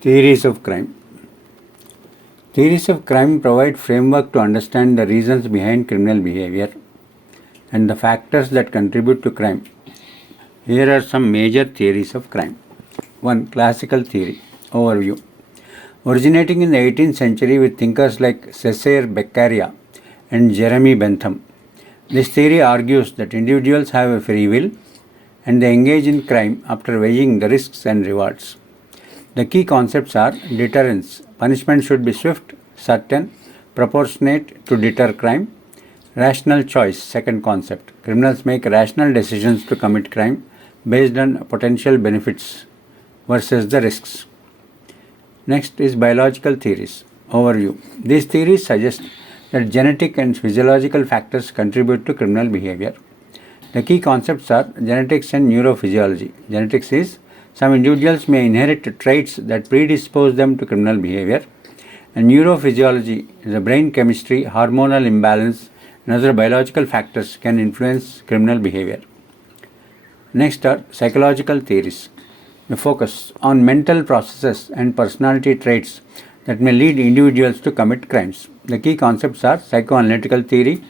Theories of crime. Theories of crime provide framework to understand the reasons behind criminal behavior and the factors that contribute to crime. Here are some major theories of crime. 1. Classical theory. Overview. Originating in the 18th century with thinkers like Cesare Beccaria and Jeremy Bentham, this theory argues that individuals have a free will and they engage in crime after weighing the risks and rewards. The key concepts are deterrence. Punishment should be swift, certain, proportionate to deter crime. Rational choice. Second concept. Criminals make rational decisions to commit crime based on potential benefits versus the risks. Next is biological theories. Overview. These theories suggest that genetic and physiological factors contribute to criminal behavior. The key concepts are genetics and neurophysiology. Genetics is some individuals may inherit traits that predispose them to criminal behavior, and neurophysiology is the brain chemistry, hormonal imbalance, and other biological factors can influence criminal behavior. Next are psychological theories. They focus on mental processes and personality traits that may lead individuals to commit crimes. The key concepts are psychoanalytical theory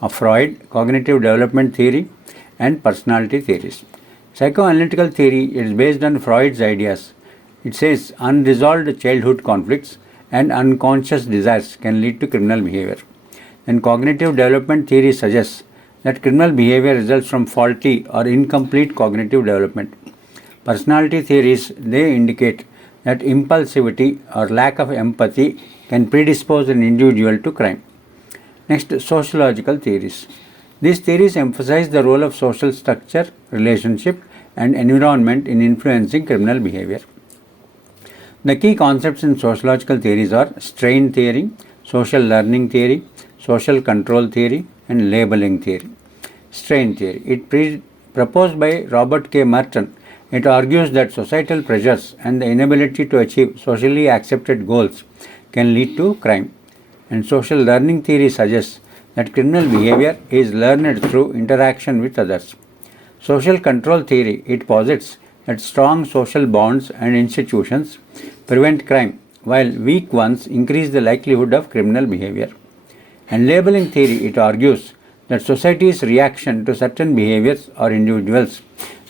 of Freud, cognitive development theory, and personality theories. Psychoanalytical theory is based on Freud's ideas. It says unresolved childhood conflicts and unconscious desires can lead to criminal behavior. And cognitive development theory suggests that criminal behavior results from faulty or incomplete cognitive development. Personality theories, they indicate that impulsivity or lack of empathy can predispose an individual to crime. Next, sociological theories. These theories emphasize the role of social structure, relationship, and environment in influencing criminal behavior. The key concepts in sociological theories are strain theory, social learning theory, social control theory, and labeling theory. Strain theory. Proposed by Robert K. Merton, it argues that societal pressures and the inability to achieve socially accepted goals can lead to crime. And social learning theory suggests that criminal behavior is learned through interaction with others. Social control theory, it posits that strong social bonds and institutions prevent crime, while weak ones increase the likelihood of criminal behavior. And labeling theory, it argues that society's reaction to certain behaviors or individuals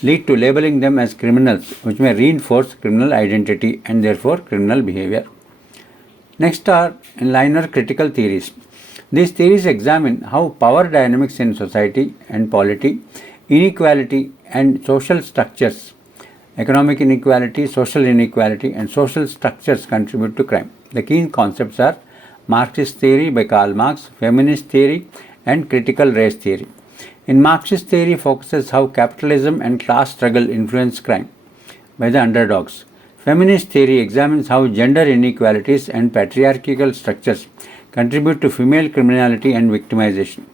lead to labeling them as criminals, which may reinforce criminal identity and therefore criminal behavior. Next are inliner critical theories. These theories examine how power dynamics in society and polity, inequality and social structures, economic inequality, social inequality and social structures contribute to crime. The key concepts are Marxist theory by Karl Marx, feminist theory and critical race theory. In Marxist theory focuses how capitalism and class struggle influence crime by the underdogs. Feminist theory examines how gender inequalities and patriarchal structures contribute to female criminality and victimization.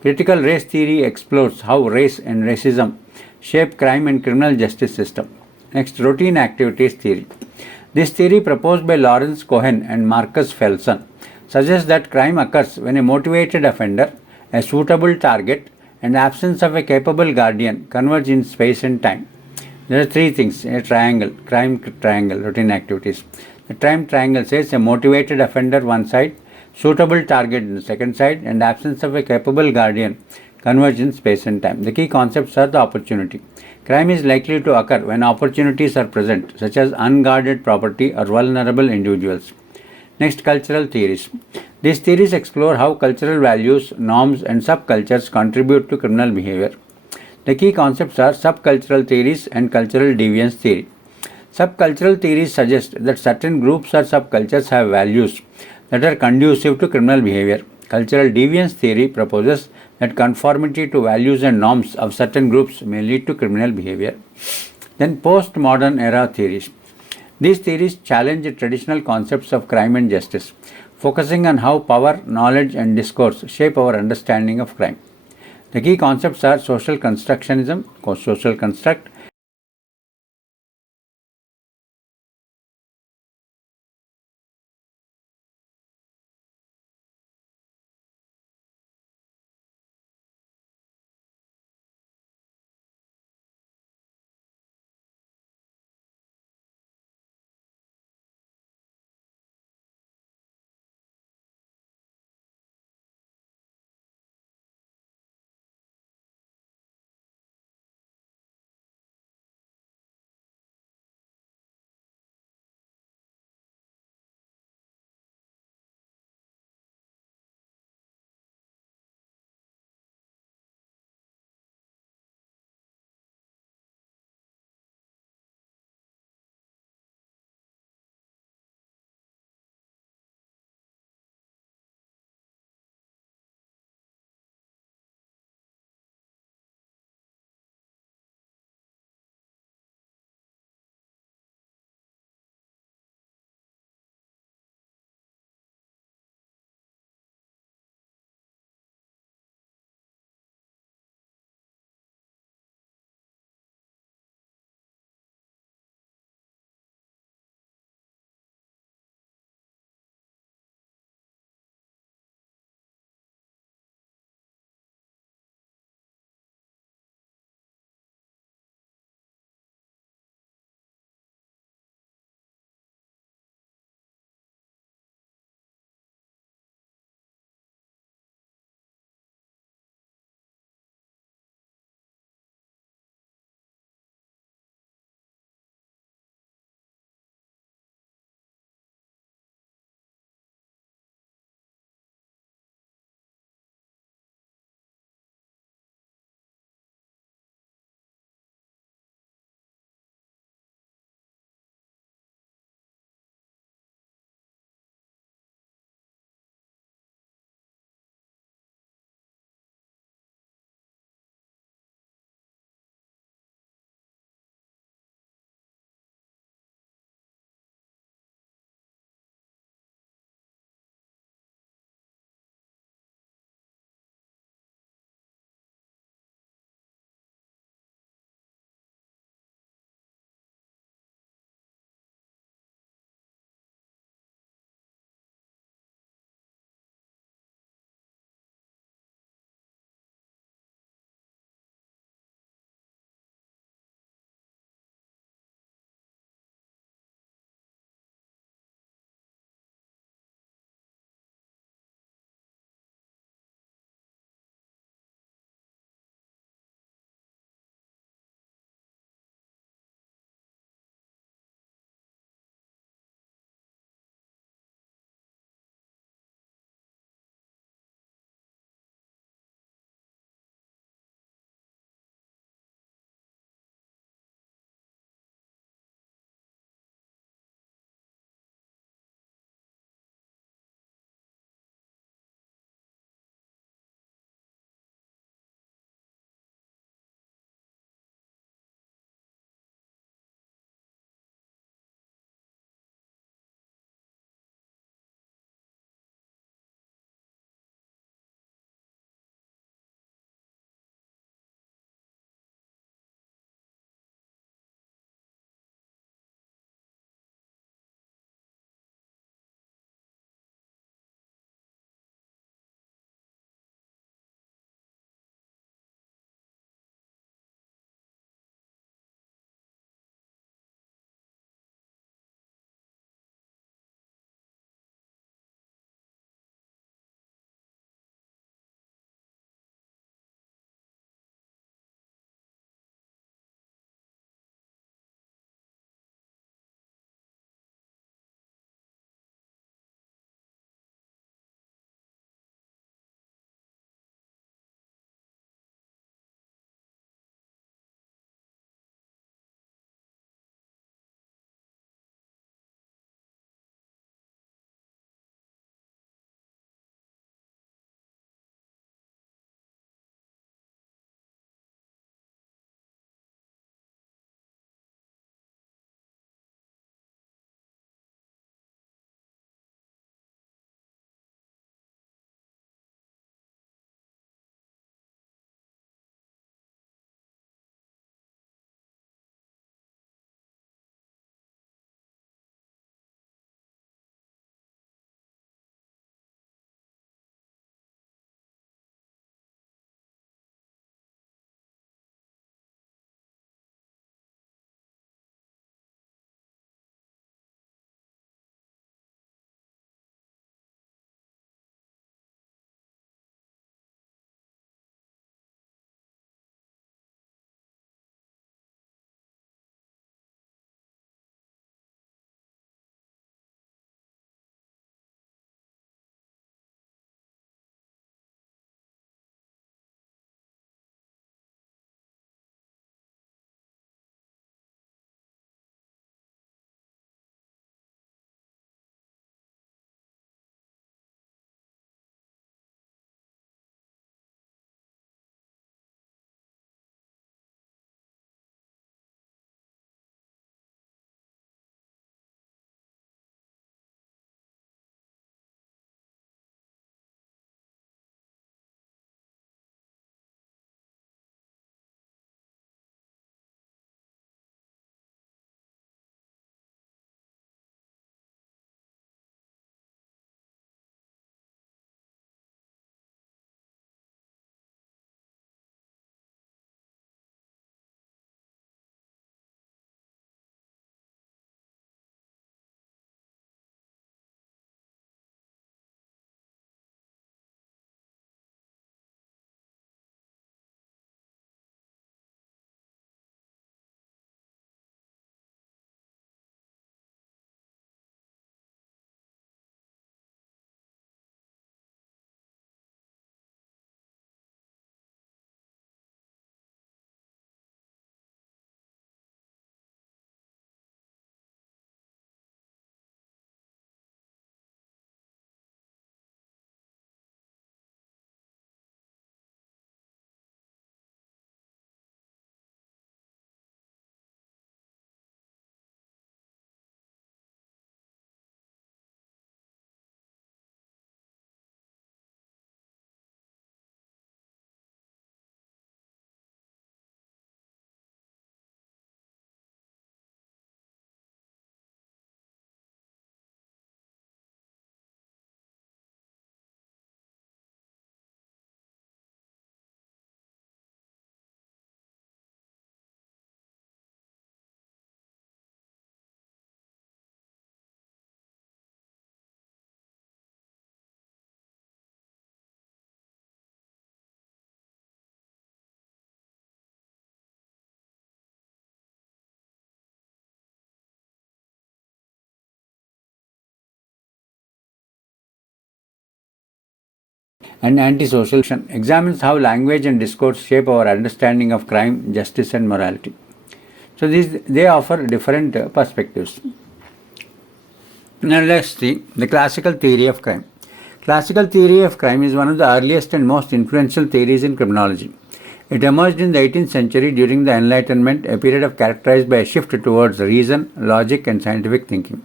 Critical race theory explores how race and racism shape crime and criminal justice system. Next, routine activities theory. This theory, proposed by Lawrence Cohen and Marcus Felson, suggests that crime occurs when a motivated offender, a suitable target, and absence of a capable guardian converge in space and time. There are three things: a triangle, crime triangle, routine activities. The crime triangle says a motivated offender one side, suitable target in the second side, and absence of a capable guardian converge in space and time. The key concepts are the opportunity. Crime is likely to occur when opportunities are present, such as unguarded property or vulnerable individuals. Next, cultural theories. These theories explore how cultural values, norms, and subcultures contribute to criminal behavior. The key concepts are subcultural theories and cultural deviance theory. Subcultural theories suggest that certain groups or subcultures have values that are conducive to criminal behavior. Cultural deviance theory proposes that conformity to values and norms of certain groups may lead to criminal behavior. Then postmodern era theories. These theories challenge the traditional concepts of crime and justice, focusing on how power, knowledge, and discourse shape our understanding of crime. The key concepts are social constructionism, social construct, and antisocial examines how language and discourse shape our understanding of crime, justice, and morality. So they offer different perspectives. Now let's see the classical theory of crime. Classical theory of crime is one of the earliest and most influential theories in criminology. It emerged in the 18th century during the Enlightenment, a period characterized by a shift towards reason, logic, and scientific thinking.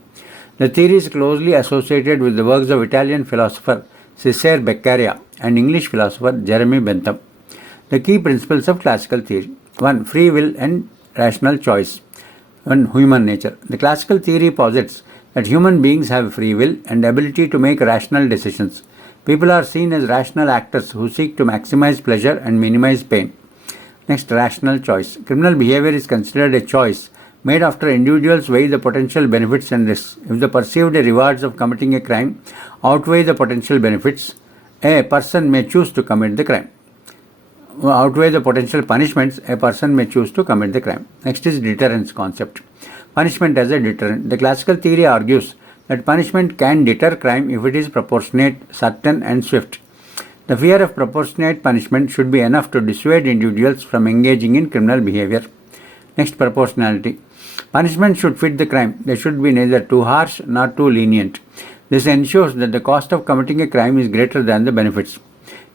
The theory is closely associated with the works of Italian philosopher Cesare Beccaria and English philosopher Jeremy Bentham. The key principles of classical theory: 1. Free will and rational choice. 1. Human nature. The classical theory posits that human beings have free will and ability to make rational decisions. People are seen as rational actors who seek to maximize pleasure and minimize pain. Next, rational choice. Criminal behavior is considered a choice made after individuals weigh the potential benefits and risks. If the perceived rewards of committing a crime outweigh the potential benefits, a person may choose to commit the crime. Outweigh the potential punishments, a person may choose to commit the crime. Next is deterrence concept. Punishment as a deterrent. The classical theory argues that punishment can deter crime if it is proportionate, certain, and swift. The fear of proportionate punishment should be enough to dissuade individuals from engaging in criminal behavior. Next, proportionality. Punishment should fit the crime. They should be neither too harsh nor too lenient. This ensures that the cost of committing a crime is greater than the benefits.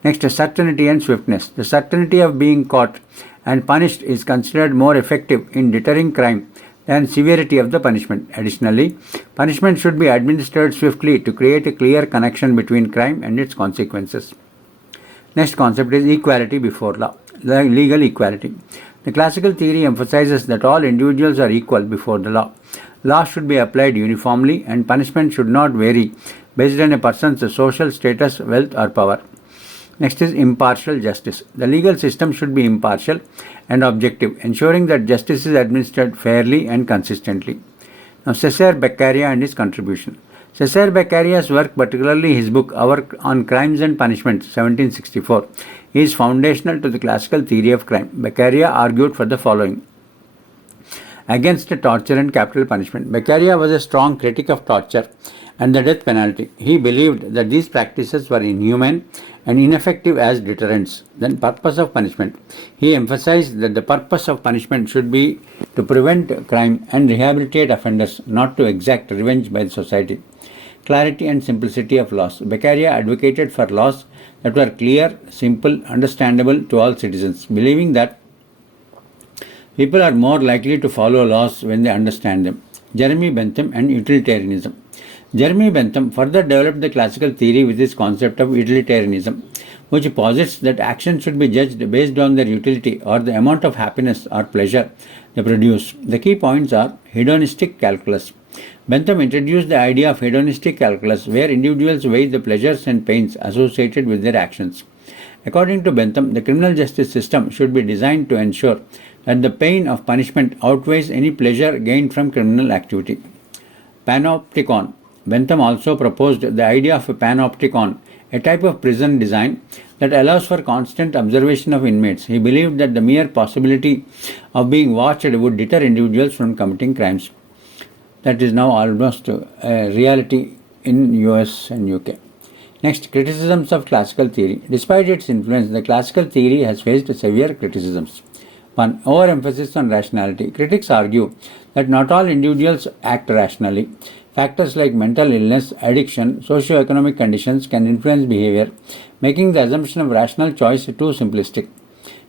Next, certainty and swiftness. The certainty of being caught and punished is considered more effective in deterring crime than severity of the punishment. Additionally, punishment should be administered swiftly to create a clear connection between crime and its consequences. Next concept is equality before law. Legal equality. The classical theory emphasizes that all individuals are equal before the law. Law should be applied uniformly and punishment should not vary based on a person's social status, wealth, or power. Next is impartial justice. The legal system should be impartial and objective, ensuring that justice is administered fairly and consistently. Now, Cesare Beccaria and his contribution. Cesare Beccaria's work, particularly his book on Crimes and Punishments, 1764, is foundational to the classical theory of crime. Beccaria argued for the following: against torture and capital punishment. Beccaria was a strong critic of torture and the death penalty. He believed that these practices were inhumane and ineffective as deterrents. Then, purpose of punishment. He emphasized that the purpose of punishment should be to prevent crime and rehabilitate offenders, not to exact revenge by the society. Clarity and simplicity of laws. Beccaria advocated for laws that were clear, simple, understandable to all citizens, believing that people are more likely to follow laws when they understand them. Jeremy Bentham and utilitarianism. Jeremy Bentham further developed the classical theory with his concept of utilitarianism, which posits that actions should be judged based on their utility or the amount of happiness or pleasure they produce. The key points are hedonistic calculus. Bentham introduced the idea of hedonistic calculus, where individuals weigh the pleasures and pains associated with their actions. According to Bentham, the criminal justice system should be designed to ensure that the pain of punishment outweighs any pleasure gained from criminal activity. Panopticon. Bentham also proposed the idea of a panopticon, a type of prison design that allows for constant observation of inmates. He believed that the mere possibility of being watched would deter individuals from committing crimes. That is now almost a reality in US and UK. Next, criticisms of classical theory. Despite its influence, the classical theory has faced severe criticisms. 1. Overemphasis on rationality. Critics argue that not all individuals act rationally. Factors like mental illness, addiction, socio-economic conditions can influence behavior, making the assumption of rational choice too simplistic.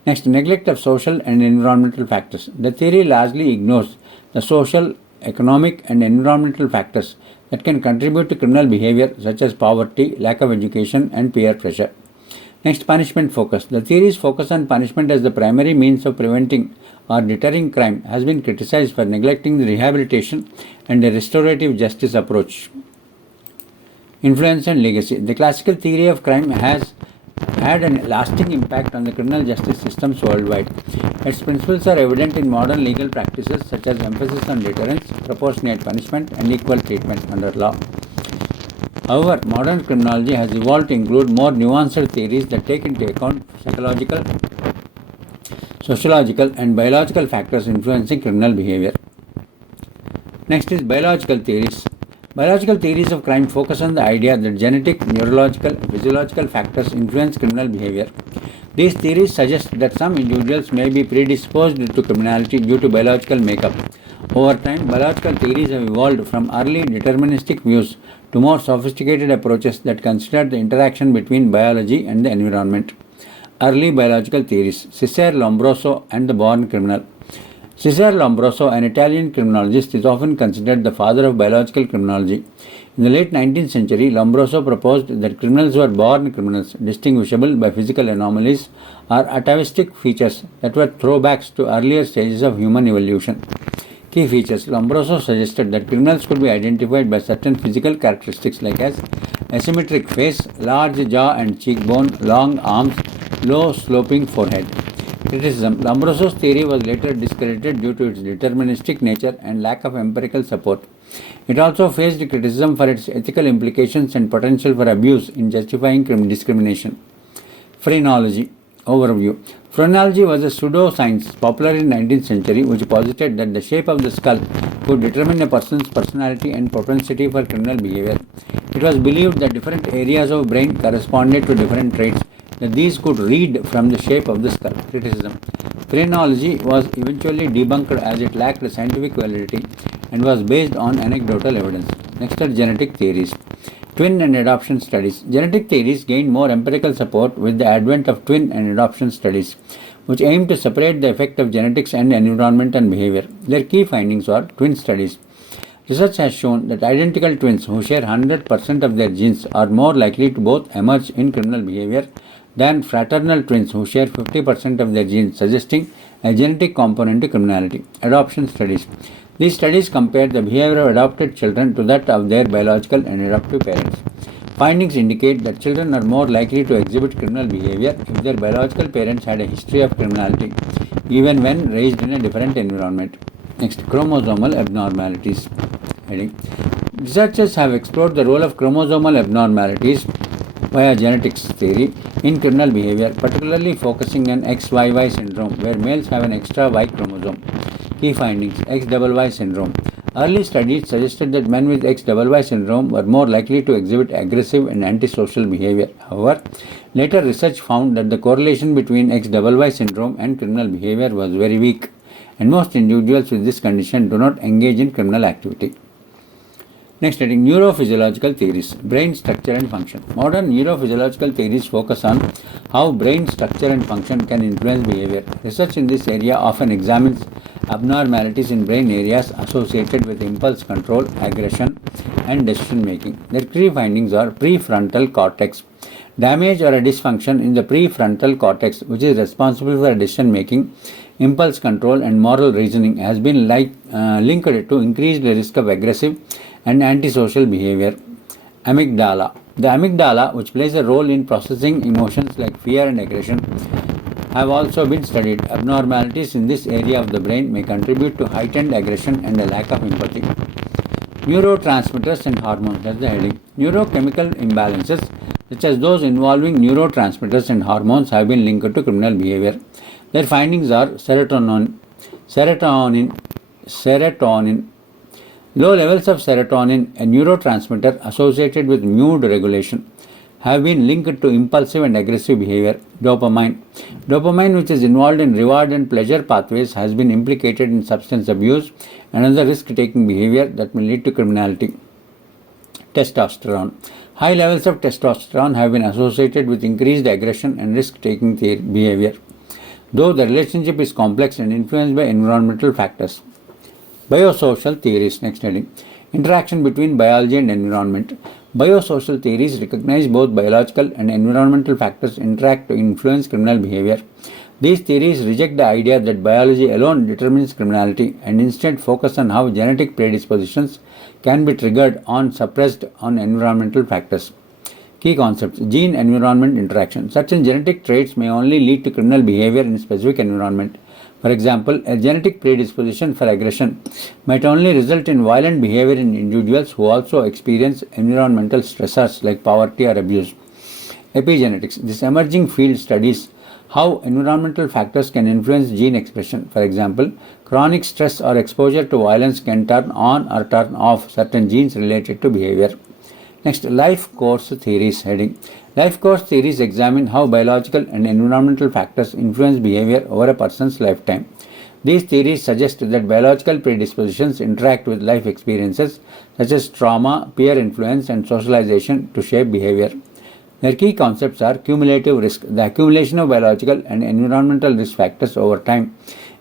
Next, neglect of social and environmental factors. The theory largely ignores the social, economic, and environmental factors that can contribute to criminal behavior, such as poverty, lack of education, and peer pressure. Next, punishment focus. The theory's focus on punishment as the primary means of preventing or deterring crime has been criticized for neglecting the rehabilitation and a restorative justice approach. Influence and legacy. The classical theory of crime has had a lasting impact on the criminal justice systems worldwide. Its principles are evident in modern legal practices such as emphasis on deterrence, proportionate punishment, and equal treatment under law. However, modern criminology has evolved to include more nuanced theories that take into account psychological, sociological, and biological factors influencing criminal behavior. Next is biological theories. Biological theories of crime focus on the idea that genetic, neurological, and physiological factors influence criminal behavior. These theories suggest that some individuals may be predisposed to criminality due to biological makeup. Over time, biological theories have evolved from early deterministic views to more sophisticated approaches that consider the interaction between biology and the environment. Early biological theories: Cesare Lombroso and the born criminal. Cesare Lombroso, an Italian criminologist, is often considered the father of biological criminology. In the late 19th century, Lombroso proposed that criminals were born criminals, distinguishable by physical anomalies or atavistic features that were throwbacks to earlier stages of human evolution. Key features: Lombroso suggested that criminals could be identified by certain physical characteristics like as asymmetric face, large jaw and cheekbone, long arms, low sloping forehead. Criticism: Lombroso's theory was later discredited due to its deterministic nature and lack of empirical support. It also faced criticism for its ethical implications and potential for abuse in justifying discrimination. Phrenology overview. Phrenology was a pseudoscience popular in the 19th century which posited that the shape of the skull could determine a person's personality and propensity for criminal behavior. It was believed that different areas of brain corresponded to different traits, that these could read from the shape of the skull. Criticism: Phrenology was eventually debunked as it lacked scientific validity and was based on anecdotal evidence. Next are genetic theories. Twin and adoption studies. Genetic theories gained more empirical support with the advent of twin and adoption studies, which aim to separate the effect of genetics and environment and behavior. Their key findings are: twin studies. Research has shown that identical twins who share 100% of their genes are more likely to both emerge in criminal behavior than fraternal twins who share 50% of their genes, suggesting a genetic component to criminality. Adoption studies. These studies compare the behavior of adopted children to that of their biological and adoptive parents. Findings indicate that children are more likely to exhibit criminal behavior if their biological parents had a history of criminality, even when raised in a different environment. Next, chromosomal abnormalities. Heading. Researchers have explored the role of chromosomal abnormalities via genetics theory in criminal behavior, particularly focusing on XYY syndrome, where males have an extra Y chromosome. Key findings: XYY syndrome. Early studies suggested that men with XYY syndrome were more likely to exhibit aggressive and antisocial behavior. However, later research found that the correlation between XYY syndrome and criminal behavior was very weak, and most individuals with this condition do not engage in criminal activity. Next heading: neurophysiological theories, brain structure and function. Modern neurophysiological theories focus on how brain structure and function can influence behavior. Research in this area often examines abnormalities in brain areas associated with impulse control, aggression, and decision making. Their key findings are: prefrontal cortex. Damage or a dysfunction in the prefrontal cortex, which is responsible for decision making, impulse control, and moral reasoning, has been linked to increased risk of aggressive and antisocial behavior. Amygdala. The amygdala, which plays a role in processing emotions like fear and aggression, have also been studied. Abnormalities in this area of the brain may contribute to heightened aggression and a lack of empathy. Neurotransmitters and hormones. That's the heading. Neurochemical imbalances, such as those involving neurotransmitters and hormones, have been linked to criminal behavior. Their findings are: serotonin. Low levels of serotonin, a neurotransmitter associated with mood regulation, have been linked to impulsive and aggressive behavior. Dopamine. Dopamine, which is involved in reward and pleasure pathways, has been implicated in substance abuse and other risk-taking behavior that may lead to criminality. Testosterone. High levels of testosterone have been associated with increased aggression and risk-taking behavior, though the relationship is complex and influenced by environmental factors. Biosocial theories. Next heading. Interaction between biology and environment. Biosocial theories recognize both biological and environmental factors interact to influence criminal behavior. These theories reject the idea that biology alone determines criminality and instead focus on how genetic predispositions can be triggered or suppressed on environmental factors. Key concepts: gene-environment interaction. Certain genetic traits may only lead to criminal behavior in a specific environment. For example, a genetic predisposition for aggression might only result in violent behavior in individuals who also experience environmental stressors like poverty or abuse. Epigenetics. This emerging field studies how environmental factors can influence gene expression. For example, Chronic stress or exposure to violence can turn on or turn off certain genes related to behavior. Next, life course theories heading. Life course theories examine how biological and environmental factors influence behavior over a person's lifetime. These theories suggest that biological predispositions interact with life experiences such as trauma, peer influence, and socialization to shape behavior. Their key concepts are cumulative risk. The accumulation of biological and environmental risk factors over time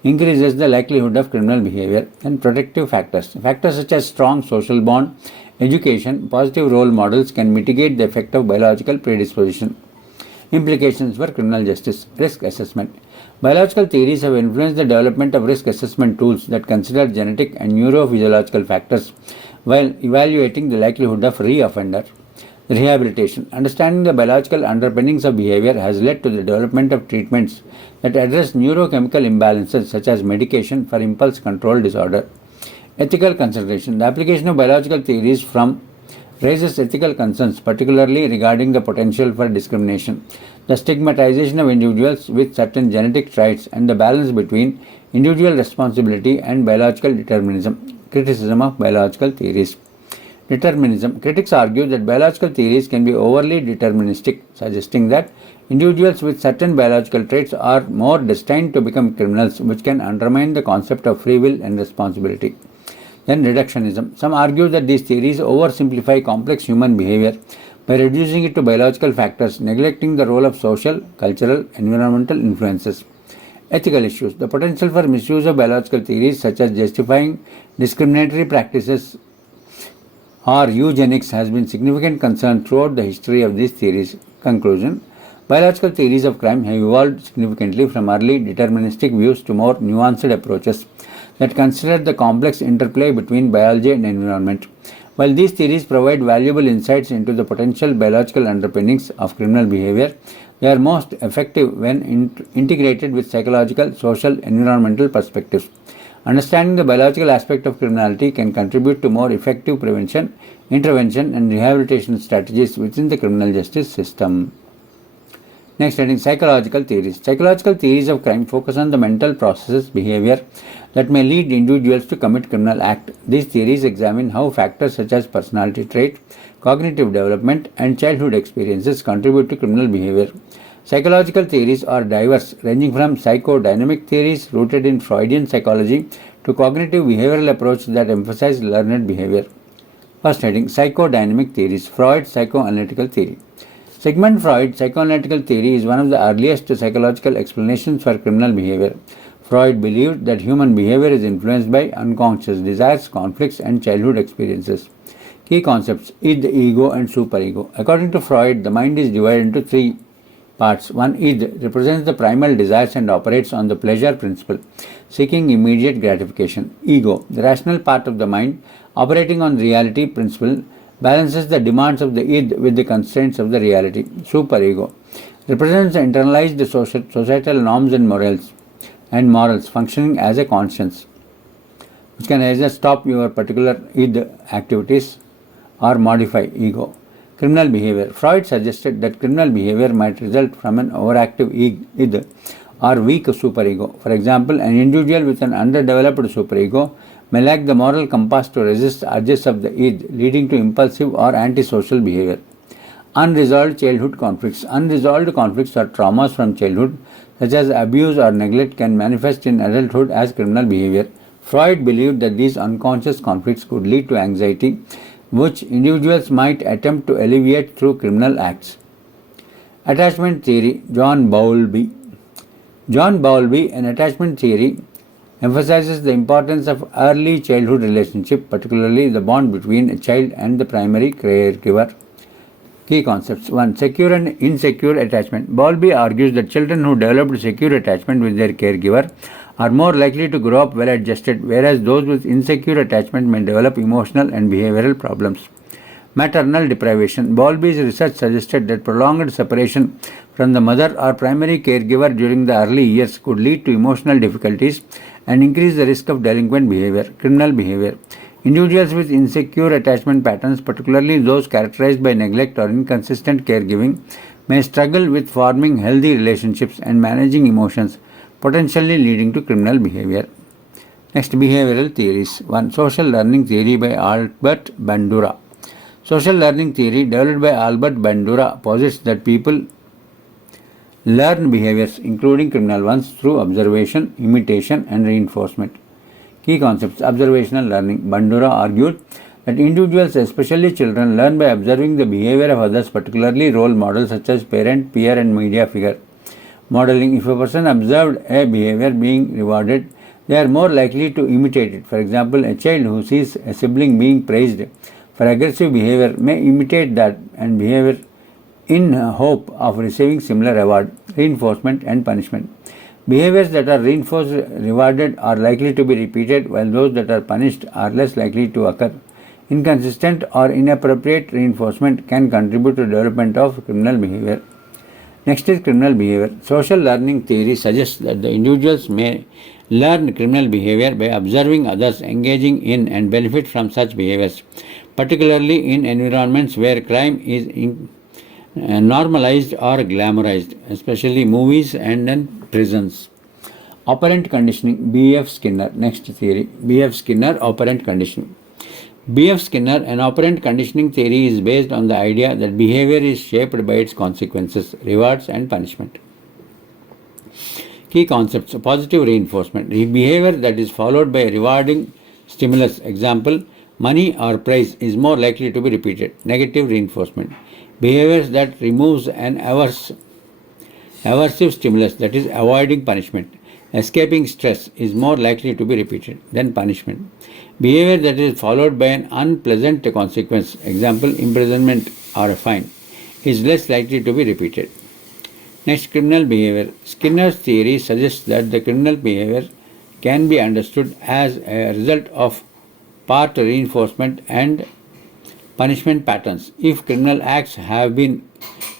increases the likelihood of criminal behavior, and protective factors. Factors such as strong social bond, education, positive role models can mitigate the effect of biological predisposition. Implications for criminal justice. Risk assessment. Biological theories have influenced the development of risk assessment tools that consider genetic and neurophysiological factors while evaluating the likelihood of reoffender. Rehabilitation. Understanding the biological underpinnings of behavior has led to the development of treatments that address neurochemical imbalances such as medication for impulse control disorder. Ethical consideration. The application of biological theories raises ethical concerns, particularly regarding the potential for discrimination, the stigmatization of individuals with certain genetic traits, and the balance between individual responsibility and biological determinism. Criticism of biological theories. Determinism. Critics argue that biological theories can be overly deterministic, suggesting that individuals with certain biological traits are more destined to become criminals, which can undermine the concept of free will and responsibility. Then reductionism. Some argue that these theories oversimplify complex human behavior by reducing it to biological factors, neglecting the role of social, cultural, environmental influences. Ethical issues. The potential for misuse of biological theories, such as justifying discriminatory practices or eugenics, has been significant concern throughout the history of these theories. Conclusion. Biological theories of crime have evolved significantly from early deterministic views to more nuanced approaches that consider the complex interplay between biology and environment. While these theories provide valuable insights into the potential biological underpinnings of criminal behavior, they are most effective when integrated with psychological, social, environmental perspectives. Understanding the biological aspect of criminality can contribute to more effective prevention, intervention, and rehabilitation strategies within the criminal justice system. Next, heading psychological theories. Psychological theories of crime focus on the mental processes, behavior that may lead individuals to commit criminal act. These theories examine how factors such as personality trait, cognitive development, and childhood experiences contribute to criminal behavior. Psychological theories are diverse, ranging from psychodynamic theories rooted in Freudian psychology to cognitive behavioral approaches that emphasize learned behavior. First heading, psychodynamic theories. Freud's psychoanalytical theory. Sigmund Freud's psychoanalytical theory is one of the earliest psychological explanations for criminal behavior. Freud believed that human behavior is influenced by unconscious desires, conflicts, and childhood experiences. Key concepts: id, ego, and superego. According to Freud, the mind is divided into three parts. One, id, represents the primal desires and operates on the pleasure principle, seeking immediate gratification. Ego, the rational part of the mind, operating on reality principle, balances the demands of the id with the constraints of the reality. Superego represents internalized societal norms and morals functioning as a conscience, which can either stop your particular id activities or modify ego. Criminal behavior. Freud suggested that criminal behavior might result from an overactive id or weak superego. For example, an individual with an underdeveloped superego may lack the moral compass to resist urges of the id, leading to impulsive or antisocial behavior. Unresolved childhood conflicts. Unresolved conflicts or traumas from childhood, such as abuse or neglect, can manifest in adulthood as criminal behavior. Freud believed that these unconscious conflicts could lead to anxiety, which individuals might attempt to alleviate through criminal acts. Attachment theory. John Bowlby. John Bowlby, an attachment theory, emphasizes the importance of early childhood relationship, particularly the bond between a child and the primary caregiver. Key concepts. 1. Secure and insecure attachment. Bowlby argues that children who developed secure attachment with their caregiver are more likely to grow up well adjusted, whereas those with insecure attachment may develop emotional and behavioral problems. Maternal deprivation. Bowlby's research suggested that prolonged separation from the mother or primary caregiver during the early years could lead to emotional difficulties and increase the risk of delinquent behavior. Criminal behavior. Individuals with insecure attachment patterns, particularly those characterized by neglect or inconsistent caregiving, may struggle with forming healthy relationships and managing emotions, potentially leading to criminal behavior. Next, behavioral theories. 1. Social learning theory by Albert Bandura. Social learning theory developed by Albert Bandura posits that people learn behaviors, including criminal ones, through observation, imitation, and reinforcement. Key concepts. Observational learning. Bandura argued that individuals, especially children, learn by observing the behavior of others, particularly role models such as parent, peer, and media figure. Modeling. If a person observed a behavior being rewarded, they are more likely to imitate it. For example, a child who sees a sibling being praised for aggressive behavior may imitate that and behavior in hope of receiving similar reward. Reinforcement and punishment. Behaviors that are reinforced, rewarded are likely to be repeated, while those that are punished are less likely to occur. Inconsistent or inappropriate reinforcement can contribute to development of criminal behavior. Next is criminal behavior. Social learning theory suggests that the individuals may learn criminal behavior by observing others engaging in and benefit from such behaviors, particularly in environments where crime is normalized or glamorized, especially movies and in prisons. Operant conditioning. B.F. Skinner. Next theory. B.F. Skinner, operant conditioning. B.F. Skinner, an operant conditioning theory is based on the idea that behavior is shaped by its consequences, rewards, and punishment. Key concepts. Positive reinforcement. Behavior that is followed by a rewarding stimulus, example, money or praise, is more likely to be repeated. Negative reinforcement. Behaviors that removes an aversive stimulus, that is, avoiding punishment, escaping stress, is more likely to be repeated than punishment. Behavior that is followed by an unpleasant consequence, example, imprisonment or a fine, is less likely to be repeated. Next, criminal behavior. Skinner's theory suggests that the criminal behavior can be understood as a result of part reinforcement and punishment patterns. If criminal acts have been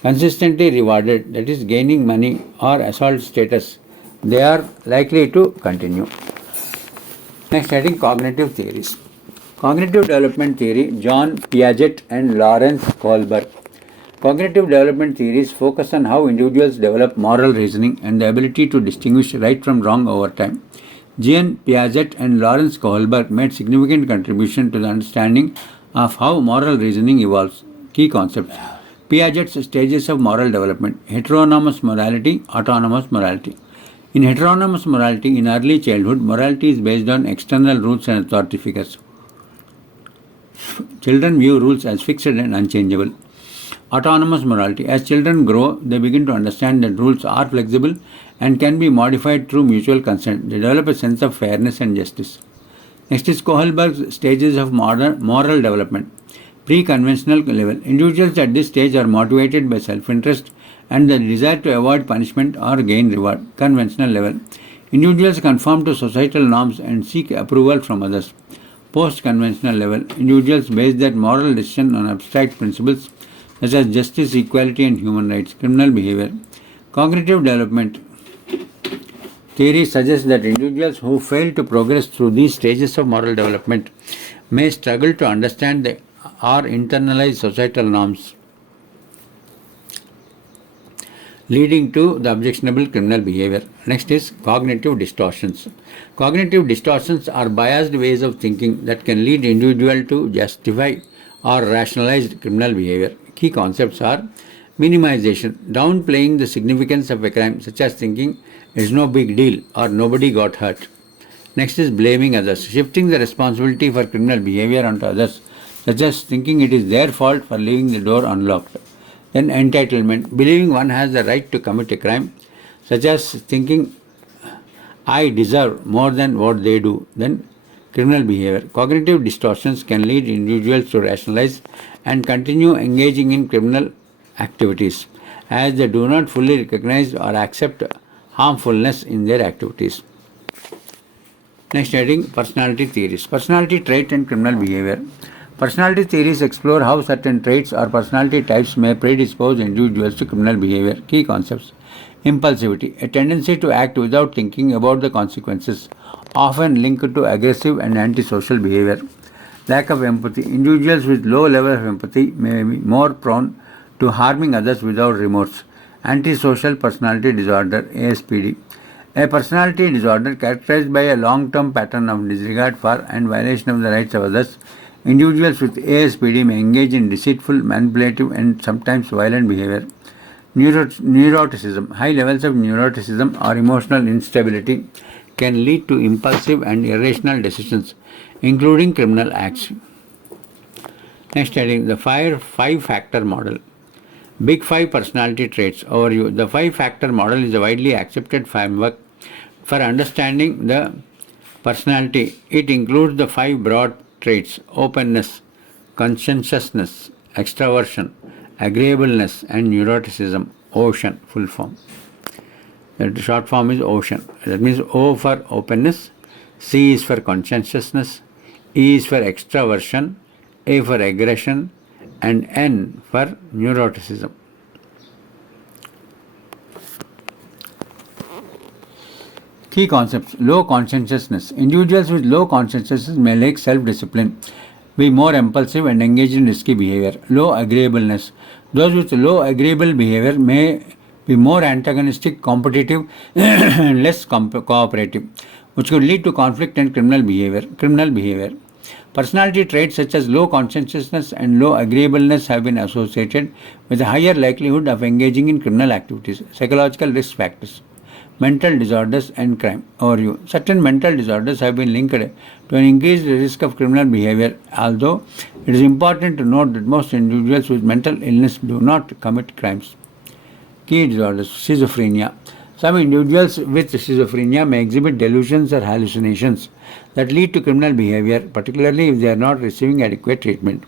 consistently rewarded, that is, gaining money or assault status, they are likely to continue. Next, heading cognitive theories. Cognitive development theory, John Piaget and Lawrence Kohlberg. Cognitive development theories focus on how individuals develop moral reasoning and the ability to distinguish right from wrong over time. Jean Piaget and Lawrence Kohlberg made significant contribution to the understanding of how moral reasoning evolves. Key concepts. Piaget's stages of moral development. Heteronomous morality, autonomous morality. In heteronomous morality, in early childhood, morality is based on external rules and authority figures. Children view rules as fixed and unchangeable. Autonomous morality. As children grow, they begin to understand that rules are flexible and can be modified through mutual consent. They develop a sense of fairness and justice. Next is Kohlberg's stages of moral development. Pre-conventional level. Individuals at this stage are motivated by self-interest and the desire to avoid punishment or gain reward. Conventional level. Individuals conform to societal norms and seek approval from others. Post-conventional level. Individuals base their moral decision on abstract principles such as justice, equality, and human rights. Criminal behavior. Cognitive development theory suggests that individuals who fail to progress through these stages of moral development may struggle to understand or internalize societal norms, leading to the objectionable criminal behavior. Next is cognitive distortions. Cognitive distortions are biased ways of thinking that can lead individual to justify or rationalize criminal behavior. Key concepts are minimization, downplaying the significance of a crime, such as thinking it's no big deal or nobody got hurt. Next is blaming others, shifting the responsibility for criminal behavior onto others, such as thinking it is their fault for leaving the door unlocked. Then entitlement, believing one has the right to commit a crime, such as thinking I deserve more than what they do. Then criminal behavior. Cognitive distortions can lead individuals to rationalize and continue engaging in criminal activities, as they do not fully recognize or accept harmfulness in their activities. Next heading, personality theories. Personality trait and criminal behavior. Personality theories explore how certain traits or personality types may predispose individuals to criminal behavior. Key concepts. Impulsivity, a tendency to act without thinking about the consequences, often linked to aggressive and antisocial behavior. Lack of empathy. Individuals with low level of empathy may be more prone to harming others without remorse. Antisocial personality disorder, ASPD. A personality disorder characterized by a long-term pattern of disregard for and violation of the rights of others. Individuals with ASPD may engage in deceitful, manipulative, and sometimes violent behavior. Neuroticism. High levels of neuroticism or emotional instability can lead to impulsive and irrational decisions, including criminal acts. Next heading, the five-factor model. Big Five personality traits. Overview. The five-factor model is a widely accepted framework for understanding the personality. It includes the five broad traits: openness, conscientiousness, extraversion, agreeableness, and neuroticism. OCEAN, full form. The short form is OCEAN. That means O for openness, C is for conscientiousness, E is for extraversion, A for aggression, and N for neuroticism. Key concepts. Low conscientiousness. Individuals with low conscientiousness may lack self-discipline, be more impulsive, and engage in risky behavior. Low agreeableness. Those with low agreeable behavior may be more antagonistic, competitive, and less cooperative, which could lead to conflict and criminal behavior. Personality traits such as low conscientiousness and low agreeableness have been associated with a higher likelihood of engaging in criminal activities. Psychological risk factors. Mental disorders and crime. Overview. Certain mental disorders have been linked to an increased risk of criminal behavior, although it is important to note that most individuals with mental illness do not commit crimes. Key disorders. Schizophrenia. Some individuals with schizophrenia may exhibit delusions or hallucinations that lead to criminal behavior, particularly if they are not receiving adequate treatment.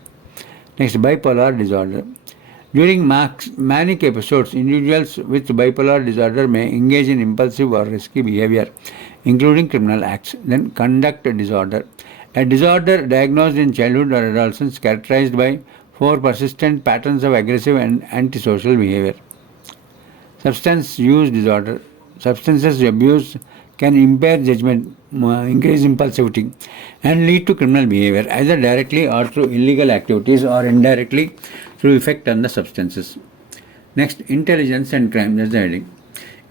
Next, bipolar disorder. During manic episodes, individuals with bipolar disorder may engage in impulsive or risky behavior, including criminal acts. Then, conduct disorder. A disorder diagnosed in childhood or adolescence characterized by 4 persistent patterns of aggressive and antisocial behavior. Substance use disorder. Substances abuse can impair judgment, increase impulsivity, and lead to criminal behavior, either directly or through illegal activities or indirectly through effect on the substances. Next, intelligence and crime. That's the heading.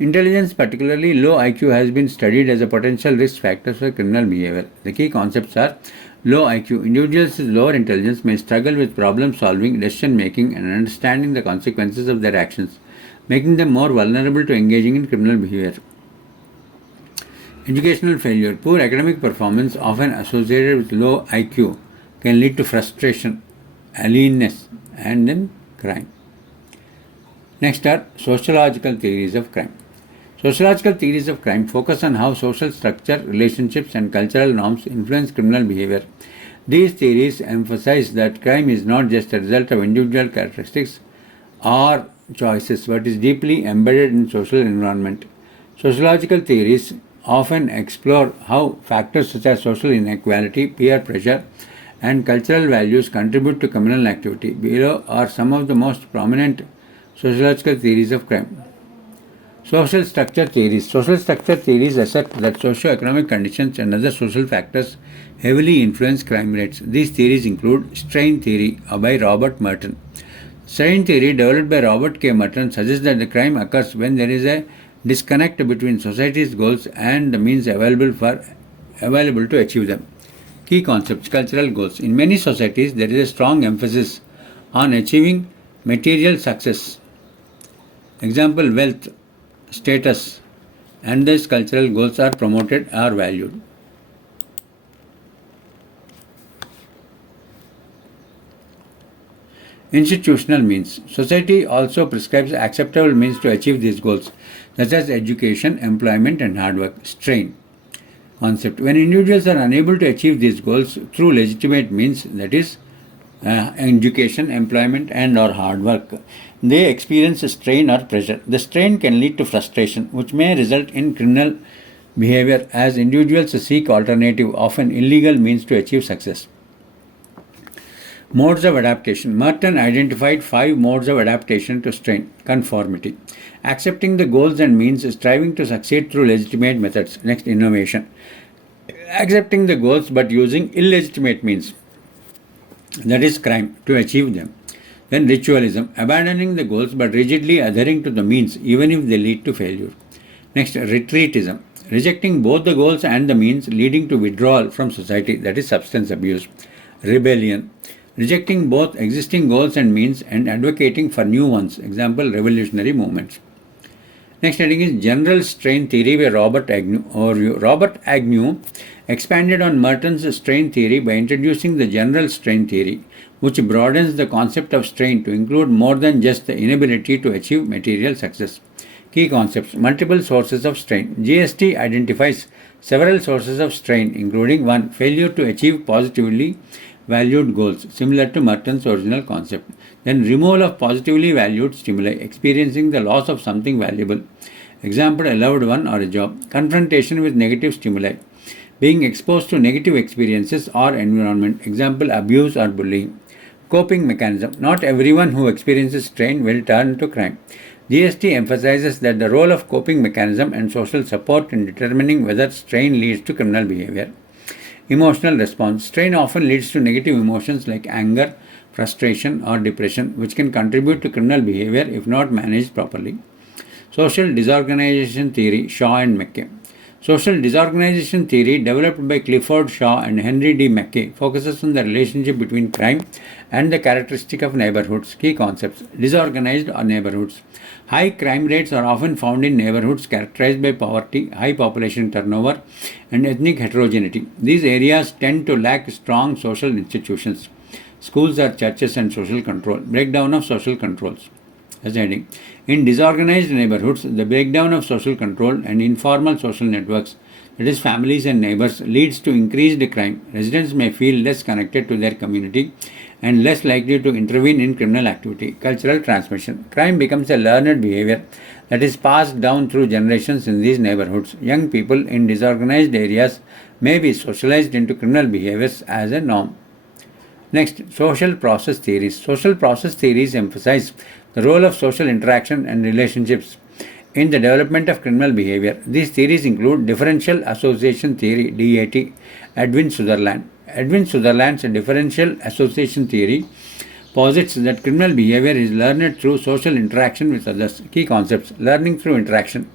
Intelligence, particularly low IQ, has been studied as a potential risk factor for criminal behavior. The key concepts are low IQ. Individuals with lower intelligence may struggle with problem solving, decision making, and understanding the consequences of their actions, making them more vulnerable to engaging in criminal behavior. Educational failure. Poor academic performance, often associated with low IQ, can lead to frustration, alienness, and then crime. Next are sociological theories of crime. Sociological theories of crime focus on how social structure, relationships, and cultural norms influence criminal behavior. These theories emphasize that crime is not just a result of individual characteristics or choices, but is deeply embedded in social environment. Sociological theories often explore how factors such as social inequality, peer pressure, and cultural values contribute to criminal activity. Below are some of the most prominent sociological theories of crime. Social structure theories. Social structure theories assert that socio-economic conditions and other social factors heavily influence crime rates. These theories include strain theory by Robert Merton. Strain theory, developed by Robert K. Merton, suggests that the crime occurs when there is a disconnect between society's goals and the means available to achieve them. Key concepts. Cultural goals. In many societies, there is a strong emphasis on achieving material success. Example, wealth, status, and these cultural goals are promoted or valued. Institutional means. Society also prescribes acceptable means to achieve these goals, such as education, employment, and hard work. Strain concept. When individuals are unable to achieve these goals through legitimate means, that is, education, employment, and or hard work, they experience a strain or pressure. The strain can lead to frustration, which may result in criminal behavior as individuals seek alternative, often illegal means to achieve success. Modes of adaptation. Merton identified 5 modes of adaptation to strain. Conformity. Accepting the goals and means, striving to succeed through legitimate methods. Next, innovation. Accepting the goals but using illegitimate means, that is crime, to achieve them. Then ritualism. Abandoning the goals but rigidly adhering to the means even if they lead to failure. Next, retreatism. rejecting both the goals and the means, leading to withdrawal from society, that is substance abuse. Rebellion, rejecting both existing goals and means and advocating for new ones, example revolutionary movements. Next heading is General Strain Theory by Robert Agnew. Robert Agnew expanded on Merton's strain theory by introducing the general strain theory, which broadens the concept of strain to include more than just the inability to achieve material success. Key concepts: multiple sources of strain. GST identifies several sources of strain, including 1. Failure to achieve positively valued goals, similar to Merton's original concept. Then removal of positively valued stimuli, experiencing the loss of something valuable, example a loved one or a job. Confrontation with negative stimuli, being exposed to negative experiences or environment, example abuse or bullying. Coping mechanism, not everyone who experiences strain will turn to crime. GST emphasizes that the role of coping mechanism and social support in determining whether strain leads to criminal behavior. Emotional response, strain often leads to negative emotions like anger, frustration or depression, which can contribute to criminal behavior if not managed properly. Social disorganization theory, Shaw and Mackay. Social disorganization theory, developed by Clifford Shaw and Henry D. Mackay, focuses on the relationship between crime and the characteristic of neighborhoods. Key concepts: disorganized or neighborhoods. High crime rates are often found in neighborhoods characterized by poverty, high population turnover, and ethnic heterogeneity. These areas tend to lack strong social institutions. Schools or churches and social control. Breakdown of social controls. As heading. In disorganized neighborhoods, the breakdown of social control and informal social networks, that is families and neighbors, leads to increased crime. Residents may feel less connected to their community and less likely to intervene in criminal activity. Cultural transmission. Crime becomes a learned behavior that is passed down through generations in these neighborhoods. Young people in disorganized areas may be socialized into criminal behaviors as a norm. Next, social process theories. Social process theories emphasize the role of social interaction and relationships in the development of criminal behavior. These theories include differential association theory, DAT, Edwin Sutherland. Edwin Sutherland's differential association theory posits that criminal behavior is learned through social interaction with others. Key concepts: learning through interaction.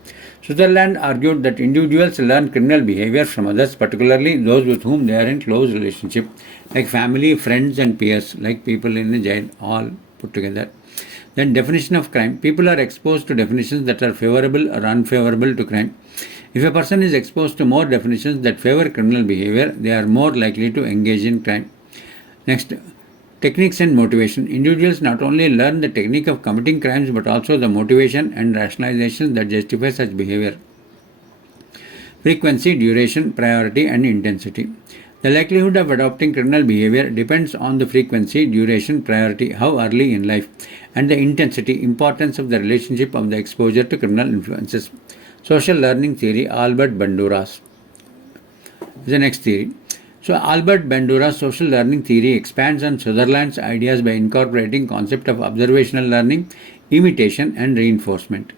Sutherland argued that individuals learn criminal behavior from others, particularly those with whom they are in close relationship, like family, friends and peers, like people in the jail, all put together. Then definition of crime. People are exposed to definitions that are favorable or unfavorable to crime. If a person is exposed to more definitions that favor criminal behavior, they are more likely to engage in crime. Next, techniques and motivation. Individuals not only learn the technique of committing crimes but also the motivation and rationalization that justify such behavior. Frequency, duration, priority and intensity. The likelihood of adopting criminal behavior depends on the frequency, duration, priority, how early in life, and the intensity, importance of the relationship of the exposure to criminal influences. Social learning theory, Albert Bandura's. The next theory. So Albert Bandura's social learning theory expands on Sutherland's ideas by incorporating concept of observational learning, imitation and reinforcement.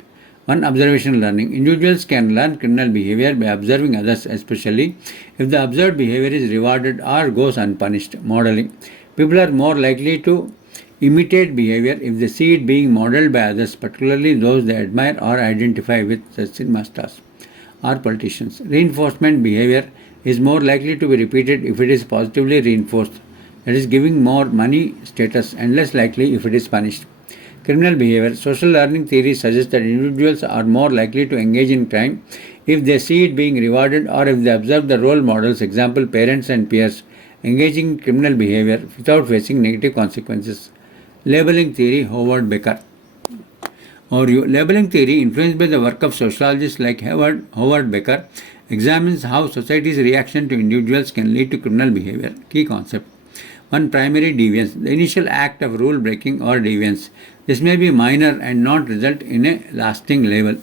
1. Observational learning. Individuals can learn criminal behavior by observing others, especially if the observed behavior is rewarded or goes unpunished. Modeling. People are more likely to imitate behavior if they see it being modeled by others, particularly those they admire or identify with, such as masters or politicians. Reinforcement behavior is more likely to be repeated if it is positively reinforced, that is, giving more money, status, and less likely if it is punished. Criminal behavior. Social learning theory suggests that individuals are more likely to engage in crime if they see it being rewarded or if they observe the role models, example parents and peers, engaging in criminal behavior without facing negative consequences. Labeling theory, Howard Becker. Labeling theory, influenced by the work of sociologists like Howard Becker, examines how society's reaction to individuals can lead to criminal behavior. Key concept. 1. Primary deviance, the initial act of rule breaking or deviance. This may be minor and not result in a lasting label.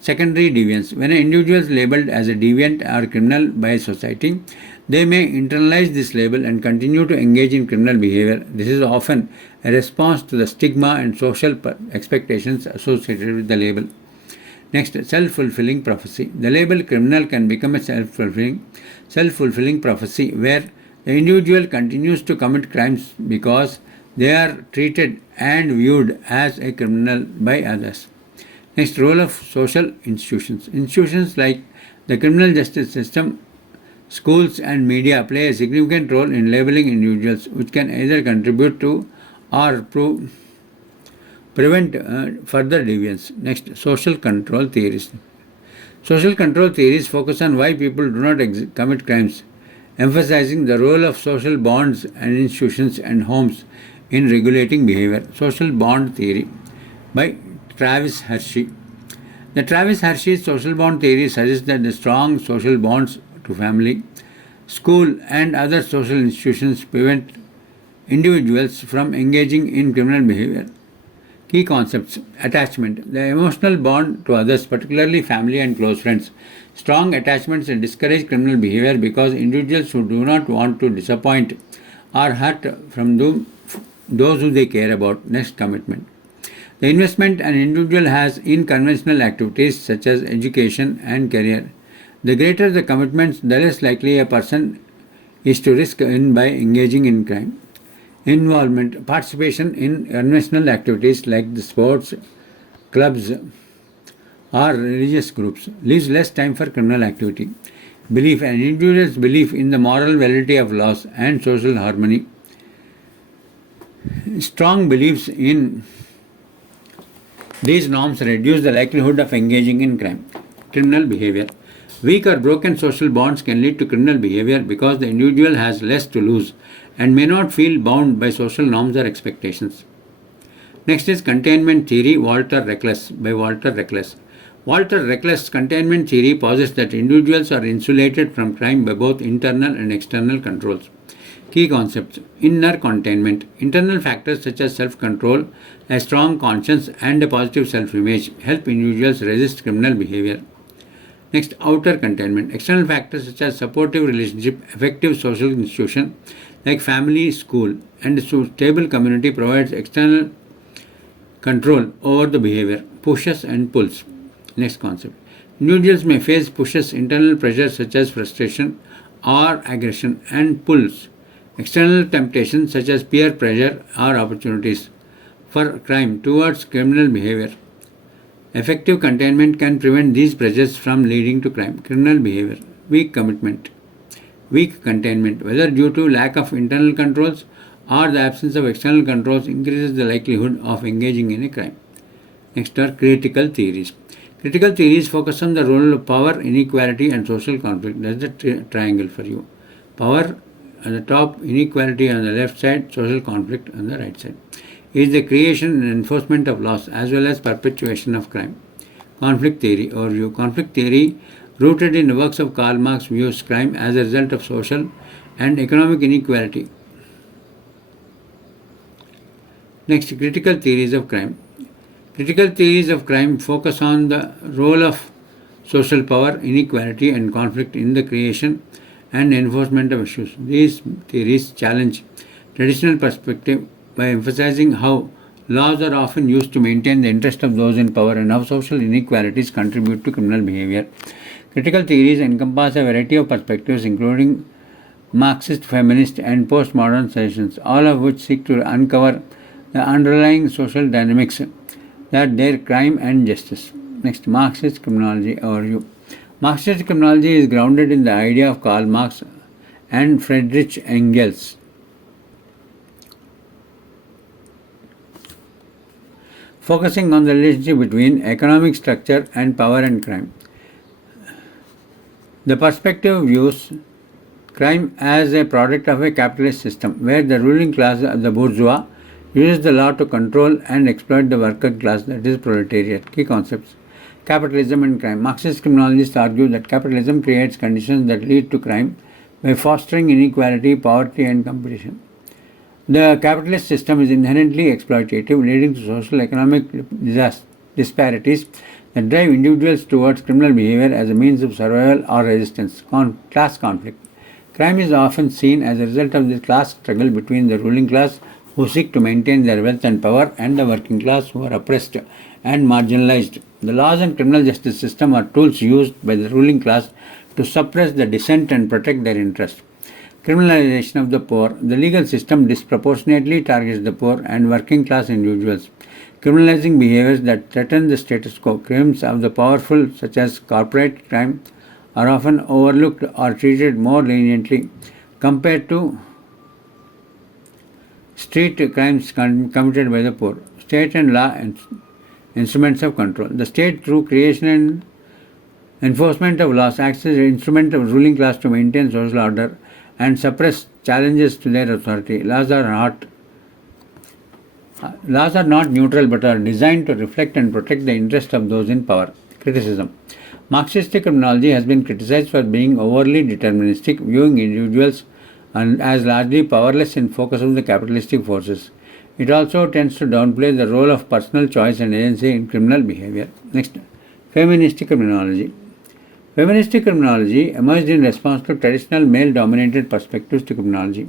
Secondary deviance, when an individual is labeled as a deviant or criminal by society, they may internalize this label and continue to engage in criminal behavior. This is often a response to the stigma and social expectations associated with the label. Next, self-fulfilling prophecy. The label criminal can become a self-fulfilling prophecy where the individual continues to commit crimes because they are treated and viewed as a criminal by others. Next, role of social institutions. Institutions like The criminal justice system, schools and media play a significant role in labeling individuals, which can either contribute to or prevent further deviance. Next, social control theories. Social control theories focus on why people do not commit crimes, emphasizing the role of social bonds and institutions and homes in regulating behavior. Social bond theory by Travis Hershey. The Travis Hershey social bond theory suggests that the strong social bonds to family, school, and other social institutions prevent individuals from engaging in criminal behavior. Key concepts: attachment, the emotional bond to others, particularly family and close friends. Strong attachments discourage criminal behavior because individuals who do not want to disappoint or hurt from those who they care about. Next, commitment. The investment an individual has in conventional activities such as education and career. The greater the commitments, the less likely a person is to risk in by engaging in crime. Involvement, participation in conventional activities like the sports, clubs, or religious groups leaves less time for criminal activity. Belief, an individual's belief in the moral validity of laws and social harmony. Strong beliefs in these norms reduce the likelihood of engaging in crime. Criminal behavior. Weak or broken social bonds can lead to criminal behavior because the individual has less to lose and may not feel bound by social norms or expectations. Next is containment theory, by Walter Reckless. Walter Reckless' containment theory posits that individuals are insulated from crime by both internal and external controls. Key concepts: inner containment. Internal factors such as self-control, a strong conscience, and a positive self-image help individuals resist criminal behavior. Next, outer containment. External factors such as supportive relationship, effective social institution like family, school, and a stable community provides external control over the behavior. Pushes and pulls. Next concept. Individuals may face pushes, internal pressures such as frustration or aggression, and pulls, external temptations such as peer pressure or opportunities for crime towards criminal behavior. Effective containment can prevent these pressures from leading to crime. Criminal behavior. Weak commitment. Weak containment, whether due to lack of internal controls or the absence of external controls, increases the likelihood of engaging in a crime. Next are critical theories. Critical theories focus on the role of power, inequality, and social conflict. That's the triangle for you. Power on the top, inequality on the left side, social conflict on the right side. Is the creation and enforcement of laws as well as perpetuation of crime. Conflict theory overview. Conflict theory, rooted in the works of Karl Marx, views crime as a result of social and economic inequality. Next, critical theories of crime. Critical theories of crime focus on the role of social power, inequality, and conflict in the creation and enforcement of issues. These theories challenge traditional perspective by emphasizing how laws are often used to maintain the interest of those in power and how social inequalities contribute to criminal behavior. Critical theories encompass a variety of perspectives, including Marxist, feminist, and postmodern suggestions, all of which seek to uncover the underlying social dynamics that their crime and justice. Next, Marxist criminology overview. Marxist criminology is grounded in the idea of Karl Marx and Friedrich Engels. Focusing on the relationship between economic structure and power and crime. The perspective views crime as a product of a capitalist system where the ruling class, the bourgeois, uses the law to control and exploit the worker class, that is proletariat. Key concepts: capitalism and crime. Marxist criminologists argue that capitalism creates conditions that lead to crime by fostering inequality, poverty, and competition. The capitalist system is inherently exploitative, leading to social economic disparities that drive individuals towards criminal behavior as a means of survival or resistance. Class conflict. Crime is often seen as a result of the class struggle between the ruling class, who seek to maintain their wealth and power, and the working class, who are oppressed and marginalized. The laws and criminal justice system are tools used by the ruling class to suppress the dissent and protect their interests. Criminalization of the poor. The legal system disproportionately targets the poor and working class individuals, criminalizing behaviors that threaten the status quo. Crimes of the powerful, such as corporate crime, are often overlooked or treated more leniently compared to street crimes committed by the poor. State and law instruments of control. The state, through creation and enforcement of laws, acts as an instrument of ruling class to maintain social order and suppress challenges to their authority. Laws are not neutral but are designed to reflect and protect the interests of those in power. Criticism. Marxist criminology has been criticized for being overly deterministic, viewing individuals as largely powerless in focus of the capitalistic forces. It also tends to downplay the role of personal choice and agency in criminal behavior. Next, feministic criminology. Feministic criminology emerged in response to traditional male-dominated perspectives to criminology,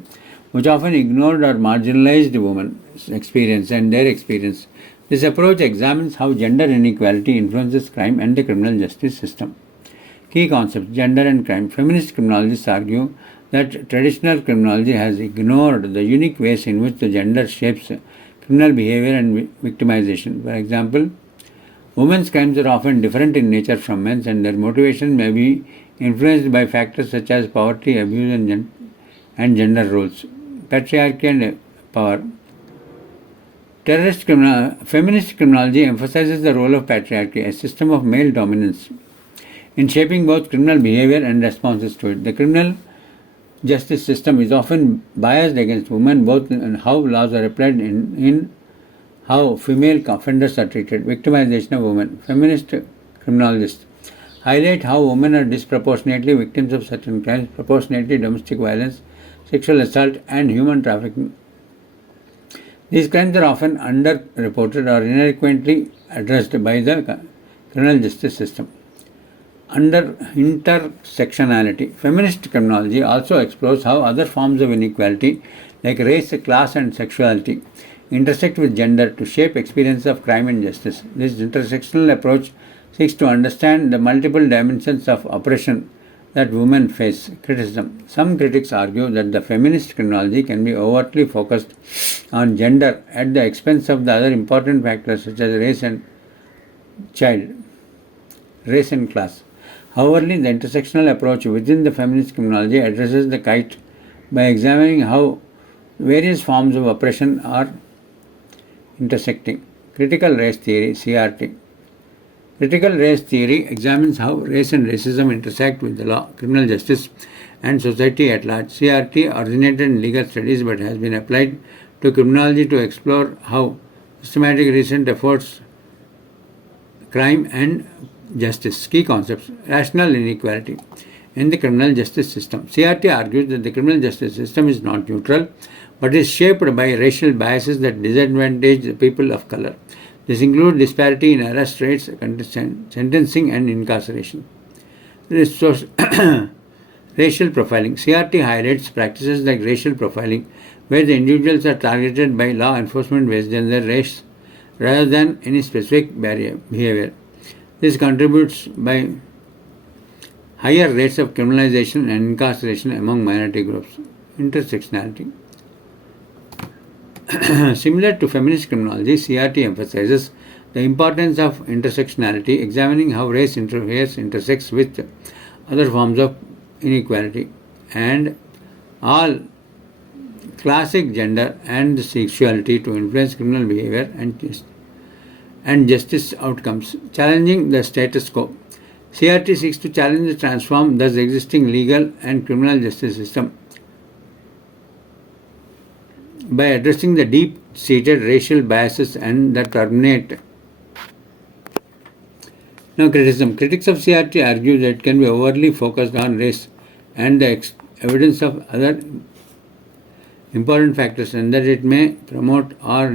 which often ignored or marginalized women's experience and their experience. This approach examines how gender inequality influences crime and the criminal justice system. Key concepts: gender and crime. Feminist criminologists argue that traditional criminology has ignored the unique ways in which the gender shapes criminal behavior and victimization. For example, women's crimes are often different in nature from men's, and their motivation may be influenced by factors such as poverty, abuse, and gender roles. Patriarchy and power. Feminist criminology emphasizes the role of patriarchy, a system of male dominance, in shaping both criminal behavior and responses to it. The criminal justice system is often biased against women, both in how laws are applied and in how female offenders are treated. Victimization of women. Feminist criminologists highlight how women are disproportionately victims of certain crimes, proportionately domestic violence, sexual assault, and human trafficking. These crimes are often underreported or inadequately addressed by the criminal justice system. Under intersectionality, feminist criminology also explores how other forms of inequality like race, class, and sexuality intersect with gender to shape experience of crime and justice. This intersectional approach seeks to understand the multiple dimensions of oppression that women face. Criticism. Some critics argue that the feminist criminology can be overtly focused on gender at the expense of the other important factors such as race and class. However, the intersectional approach within the feminist criminology addresses the kite by examining how various forms of oppression are intersecting. Critical race theory, CRT. Critical race theory examines how race and racism intersect with the law, criminal justice, and society at large. CRT originated in legal studies but has been applied to criminology to explore how systematic recent efforts, crime and justice. Key concepts: rational inequality in the criminal justice system. CRT argues that the criminal justice system is not neutral but is shaped by racial biases that disadvantage the people of color. This includes disparity in arrest rates, sentencing, and incarceration. Racial profiling. CRT highlights practices like racial profiling, where the individuals are targeted by law enforcement based on their race rather than any specific behavior. This contributes by higher rates of criminalization and incarceration among minority groups. Intersectionality. Similar to feminist criminology, CRT emphasizes the importance of intersectionality, examining how race intersects with other forms of inequality, and all classic gender and sexuality to influence criminal behavior and justice outcomes. Challenging the status quo. CRT seeks to challenge and transform thus existing legal and criminal justice system by addressing the deep-seated racial biases and that permeate. Now, criticism. Critics of CRT argue that it can be overly focused on race and the evidence of other important factors, and that it may promote or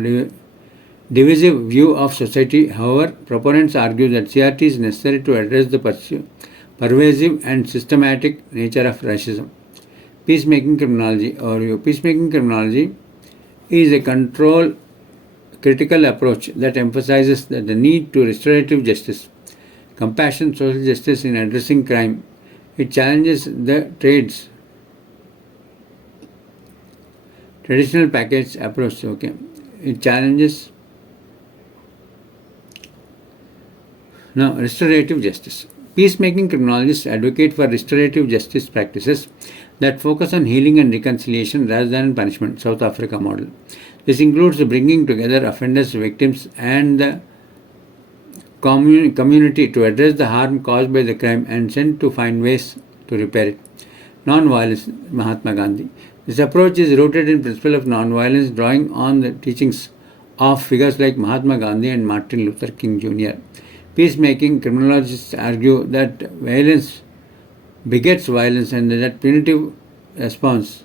divisive view of society. However, proponents argue that CRT is necessary to address the pervasive and systematic nature of racism. Peacemaking criminology overview. Peacemaking criminology is a control critical approach that emphasizes the need to restorative justice, compassion, social justice in addressing crime. It challenges the traditional package approach. It challenges restorative justice. Peacemaking criminologists advocate for restorative justice practices that focus on healing and reconciliation rather than punishment, South Africa model. This includes bringing together offenders, victims, and the community to address the harm caused by the crime and tend to find ways to repair it. Non-violence, Mahatma Gandhi. This approach is rooted in principle of non-violence, drawing on the teachings of figures like Mahatma Gandhi and Martin Luther King Jr. Peacemaking criminologists argue that violence begets violence and that punitive response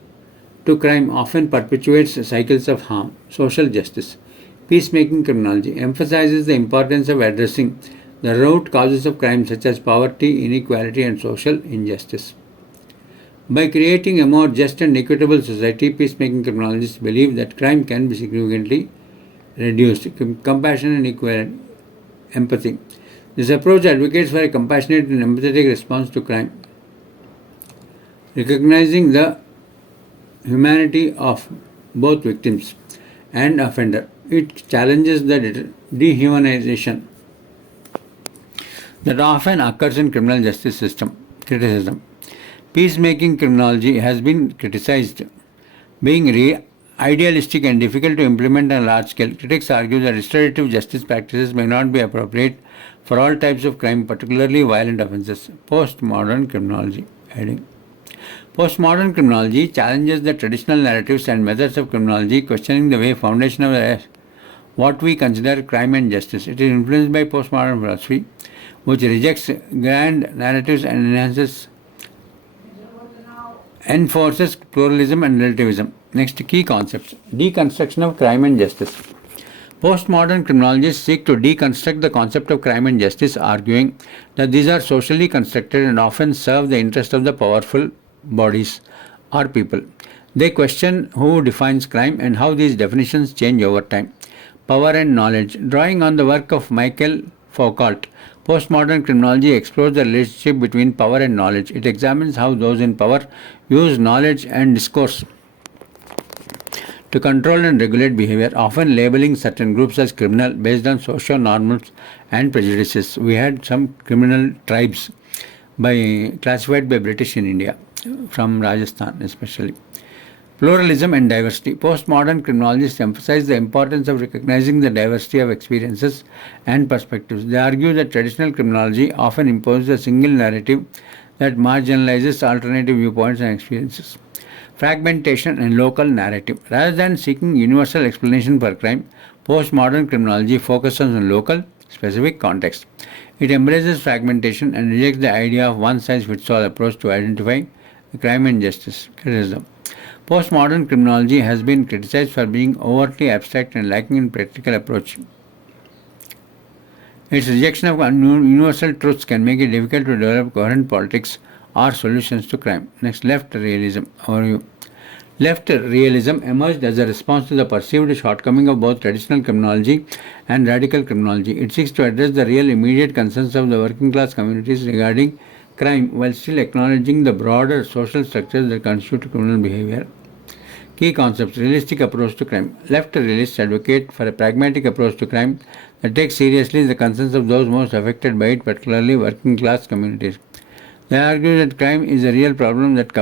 to crime often perpetuates cycles of harm. Social justice. Peacemaking criminology emphasizes the importance of addressing the root causes of crime such as poverty, inequality, and social injustice. By creating a more just and equitable society, peacemaking criminologists believe that crime can be significantly reduced. Compassion and equality, empathy. This approach advocates for a compassionate and empathetic response to crime, recognizing the humanity of both victims and offender. It challenges the dehumanization that often occurs in criminal justice system. Criticism. Peacemaking criminology has been criticized being idealistic and difficult to implement on a large scale. Critics argue that restorative justice practices may not be appropriate for all types of crime, particularly violent offences. Postmodern criminology. Heading. Postmodern criminology challenges the traditional narratives and methods of criminology, questioning the way foundation of what we consider crime and justice. It is influenced by postmodern philosophy, which rejects grand narratives and enforces pluralism and relativism. Next, key concepts. Deconstruction of crime and justice. Postmodern criminologists seek to deconstruct the concept of crime and justice, arguing that these are socially constructed and often serve the interest of the powerful bodies or people. They question who defines crime and how these definitions change over time. Power and knowledge. Drawing on the work of Michael Foucault, postmodern criminology explores the relationship between power and knowledge. It examines how those in power use knowledge and discourse to control and regulate behavior, often labeling certain groups as criminal based on social norms and prejudices. We had some criminal tribes classified by British in India, from Rajasthan especially. Pluralism and diversity. Postmodern criminologists emphasize the importance of recognizing the diversity of experiences and perspectives. They argue that traditional criminology often imposes a single narrative that marginalizes alternative viewpoints and experiences. Fragmentation and local narrative. Rather than seeking universal explanation for crime, postmodern criminology focuses on local, specific context. It embraces fragmentation and rejects the idea of one-size-fits-all approach to identify crime and justice. Criticism. Postmodern criminology has been criticized for being overtly abstract and lacking in practical approach. Its rejection of universal truths can make it difficult to develop coherent politics or solutions to crime. Next, left realism overview. Left realism emerged as a response to the perceived shortcoming of both traditional criminology and radical criminology. It seeks to address the real immediate concerns of the working class communities regarding crime while still acknowledging the broader social structures that constitute criminal behavior. Key concepts. Realistic approach to crime. Left realists advocate for a pragmatic approach to crime that takes seriously the concerns of those most affected by it, particularly working class communities. They argue that crime is a real problem that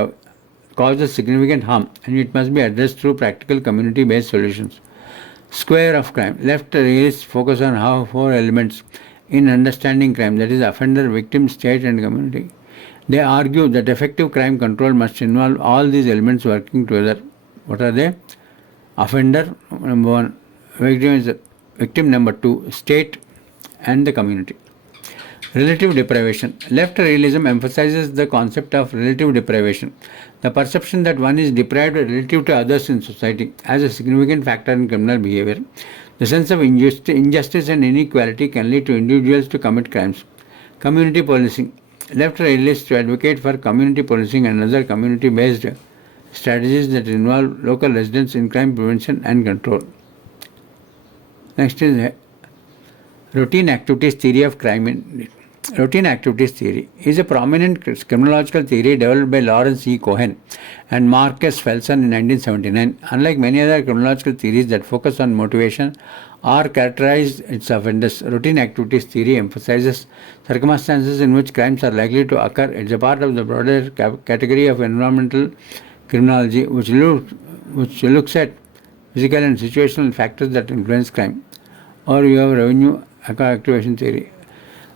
causes significant harm and it must be addressed through practical community-based solutions. Square of crime. Left realists focus on how four elements in understanding crime, that is offender, victim, state and community. They argue that effective crime control must involve all these elements working together. What are they? Offender, number one. Victim number two. State and the community. Relative deprivation. Left realism emphasizes the concept of relative deprivation, the perception that one is deprived relative to others in society as a significant factor in criminal behavior. The sense of injustice and inequality can lead to individuals to commit crimes. Community policing. Left realists advocate for community policing and other community-based strategies that involve local residents in crime prevention and control. Next is routine activities theory of crime. Routine activities theory is a prominent criminological theory developed by Lawrence E. Cohen and Marcus Felson in 1979. Unlike many other criminological theories that focus on motivation or characterize its offenders, routine activities theory emphasizes circumstances in which crimes are likely to occur. It's a part of the broader category of environmental criminology, which looks at physical and situational factors that influence crime. Or you have revenue activation theory.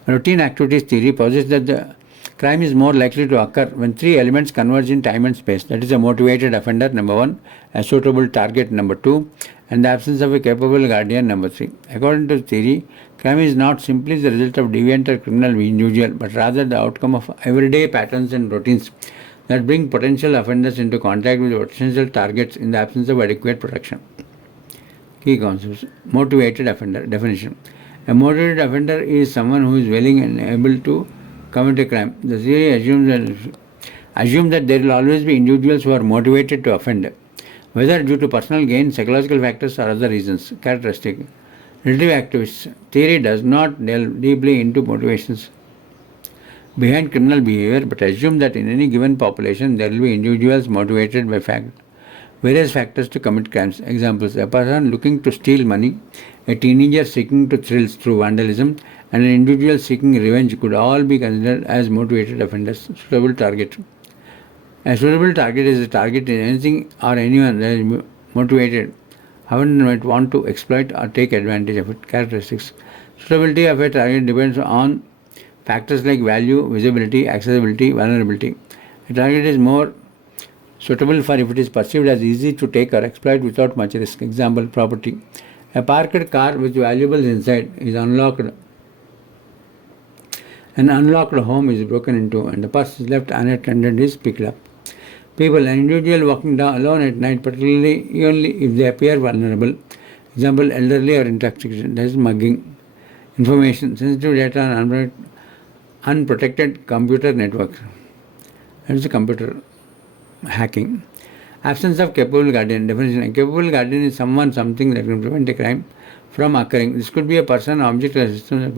Routine activities theory posits that the crime is more likely to occur when three elements converge in time and space. That is, a motivated offender, number one, a suitable target, number two, and the absence of a capable guardian, number three. According to the theory, crime is not simply the result of deviant or criminal individual, but rather the outcome of everyday patterns and routines that bring potential offenders into contact with potential targets in the absence of adequate protection. Key concepts. Motivated offender. Definition. A motivated offender is someone who is willing and able to commit a crime. The theory assumes that there will always be individuals who are motivated to offend, whether due to personal gain, psychological factors, or other reasons. Characteristic. Relative activists. Theory does not delve deeply into motivations behind criminal behavior, but assume that in any given population there will be individuals motivated by various factors to commit crimes. Examples: a person looking to steal money, a teenager seeking to thrills through vandalism, and an individual seeking revenge could all be considered as motivated offenders. Suitable target. A suitable target is a target in anything or anyone that is motivated. Offender might want to exploit or take advantage of it. Characteristics. Suitability of a target depends on factors like value, visibility, accessibility, vulnerability. A target is more suitable for if it is perceived as easy to take or exploit without much risk. Example: property. A parked car with valuables inside is unlocked. An unlocked home is broken into and the purse is left unattended is picked up. People. An individual walking down alone at night, particularly only if they appear vulnerable. Example: elderly or intoxicated. That is mugging. Information. Sensitive data on unprotected computer networks. That is computer hacking. Absence of capable guardian. Definition: a capable guardian is someone, something that can prevent a crime from occurring. This could be a person, object, or system